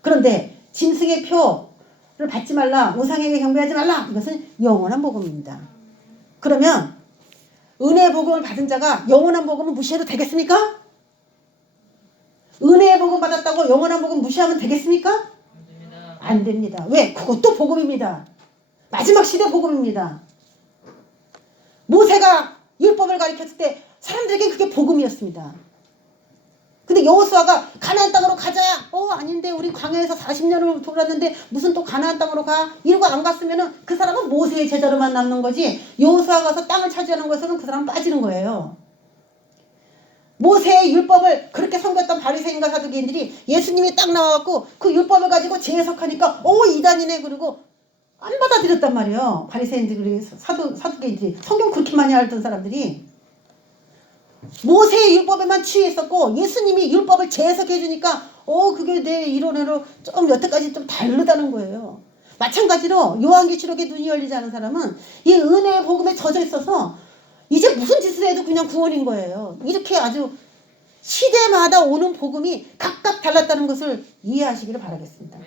그런데 짐승의 표를 받지 말라. 우상에게 경배하지 말라. 이것은 영원한 복음입니다. 그러면 은혜의 복음을 받은 자가 영원한 복음을 무시해도 되겠습니까? 은혜의 복음 받았다고 영원한 복음 무시하면 되겠습니까? 안 됩니다. 왜? 그것도 복음입니다. 마지막 시대 복음입니다. 모세가 율법을 가르쳤을 때 사람들에게 그게 복음이었습니다. 근데 여호수아가 가나안 땅으로 가자. 아닌데 우리 광야에서 40년을 돌았는데 무슨 또 가나안 땅으로 가? 이러고 안 갔으면은 그 사람은 모세의 제자로만 남는 거지. 여호수아 가서 땅을 차지하는 것에는 그 사람은 빠지는 거예요. 모세의 율법을 그렇게 섬겼던 바리새인과 사두개인들이 예수님이 딱 나와갖고 그 율법을 가지고 재해석하니까 이단이네 그러고 안 받아들였단 말이에요. 바리새인들이 사두개인들이 성경 그렇게 많이 알던 사람들이 모세의 율법에만 취했었고 예수님이 율법을 재해석해 주니까 그게 내 이론으로 좀 여태까지 좀 다르다는 거예요. 마찬가지로 요한계시록에 눈이 열리지 않은 사람은 이 은혜의 복음에 젖어 있어서 이제 무슨 짓을 해도 그냥 구원인 거예요. 이렇게 아주 시대마다 오는 복음이 각각 달랐다는 것을 이해하시기를 바라겠습니다.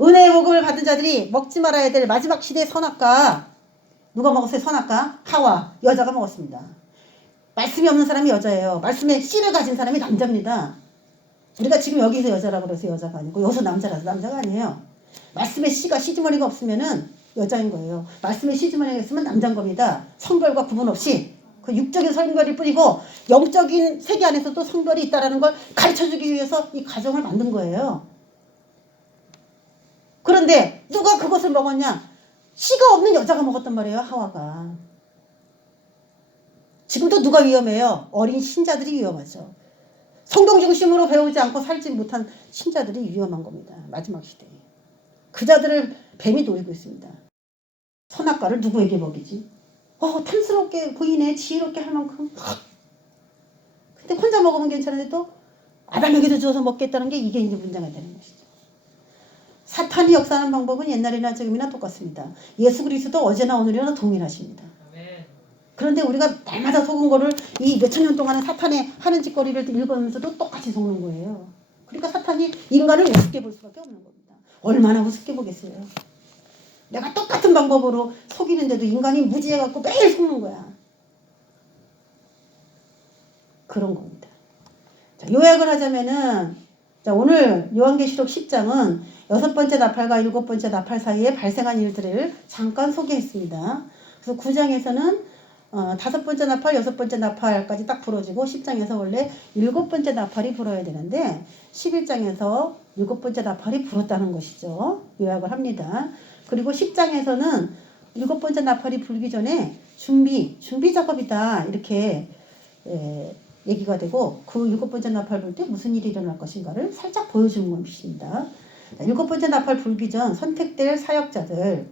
은혜의 복음을 받은 자들이 먹지 말아야 될 마지막 시대의 선악과 누가 먹었어요? 선악과 하와 여자가 먹었습니다. 말씀이 없는 사람이 여자예요. 말씀의 씨를 가진 사람이 남자입니다. 우리가 지금 여기서 여자라고 그래서 여자가 아니고 여기서 남자라서 남자가 아니에요. 말씀의 씨가 시주머니가 없으면은 여자인 거예요. 말씀의 시주머니가 있으면 남자인 겁니다. 성별과 구분 없이 그 육적인 성별일 뿐이고 영적인 세계 안에서도 성별이 있다는 걸 가르쳐주기 위해서 이 가정을 만든 거예요. 그런데 누가 그것을 먹었냐? 씨가 없는 여자가 먹었단 말이에요. 하와가. 지금도 누가 위험해요? 어린 신자들이 위험하죠. 성경 중심으로 배우지 않고 살지 못한 신자들이 위험한 겁니다. 마지막 시대에. 그 자들을 뱀이 노리고 있습니다. 선악과를 누구에게 먹이지? 탐스럽게 보이네. 지혜롭게 할 만큼. 근데 혼자 먹으면 괜찮은데 또 아담에게도 주어서 먹겠다는 게 이게 이제 문제가 되는 것이죠. 사탄이 역사하는 방법은 옛날이나 지금이나 똑같습니다. 예수 그리스도 어제나 오늘이나 동일하십니다. 그런데 우리가 날마다 속은 거를 이 몇천 년 동안에 사탄의 하는 짓거리를 읽으면서도 똑같이 속는 거예요. 그러니까 사탄이 인간을 우습게 볼 수밖에 없는 겁니다. 얼마나 우습게 보겠어요. 내가 똑같은 방법으로 속이는데도 인간이 무지해갖고 매일 속는 거야. 그런 겁니다. 자, 요약을 하자면은 오늘 요한계시록 10장은 6번째 나팔과 7번째 나팔 사이에 발생한 일들을 잠깐 소개했습니다. 그래서 9장에서는 5번째 나팔, 6번째 나팔까지 딱 불어지고 10장에서 원래 7번째 나팔이 불어야 되는데 11장에서 7번째 나팔이 불었다는 것이죠. 요약을 합니다. 그리고 10장에서는 일곱 번째 나팔이 불기 전에 준비 작업이다 이렇게 얘기가 되고 그 일곱 번째 나팔 불 때 무슨 일이 일어날 것인가를 살짝 보여주는 것입니다. 일곱 번째 나팔 불기 전 선택될 사역자들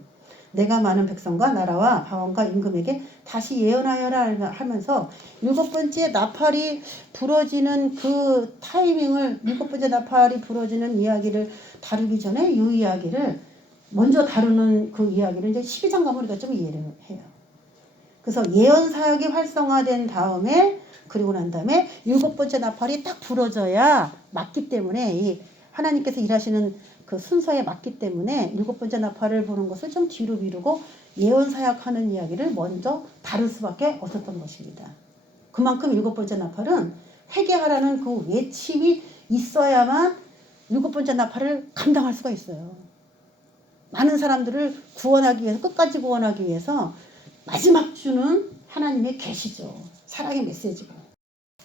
내가 많은 백성과 나라와 방언과 임금에게 다시 예언하여라 하면서 일곱 번째 나팔이 부러지는 그 타이밍을 일곱 번째 나팔이 부러지는 이야기를 다루기 전에 이 이야기를 먼저 다루는 그 이야기를 이제 12장 가면 우리가 좀 이해를 해요. 그래서 예언 사역이 활성화된 다음에 그리고 난 다음에 일곱 번째 나팔이 딱 부러져야 맞기 때문에 이 하나님께서 일하시는 그 순서에 맞기 때문에 일곱 번째 나팔을 보는 것을 좀 뒤로 미루고 예언 사역하는 이야기를 먼저 다룰 수밖에 없었던 것입니다. 그만큼 일곱 번째 나팔은 회개하라는 그 외침이 있어야만 일곱 번째 나팔을 감당할 수가 있어요. 많은 사람들을 구원하기 위해서 끝까지 구원하기 위해서 마지막 주는 하나님의 계시죠. 사랑의 메시지고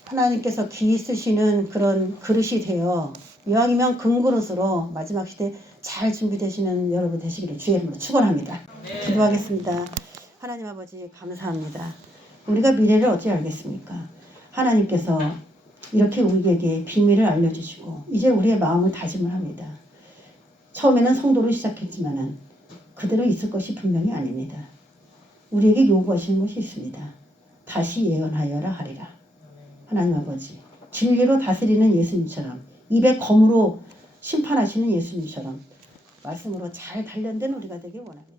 하나님께서 귀히 쓰시는 그런 그릇이 되어 이왕이면 금그릇으로 마지막 시대 잘 준비되시는 여러분 되시기를 주의 이름으로 축원합니다. 기도하겠습니다. 하나님 아버지 감사합니다. 우리가 미래를 어찌 알겠습니까? 하나님께서 이렇게 우리에게 비밀을 알려주시고 이제 우리의 마음을 다짐을 합니다. 처음에는 성도로 시작했지만은 그대로 있을 것이 분명히 아닙니다. 우리에게 요구하시는 것이 있습니다. 다시 예언하여라 하리라. 하나님 아버지 진리로 다스리는 예수님처럼 입에 검으로 심판하시는 예수님처럼 말씀으로 잘 단련된 우리가 되길 원합니다.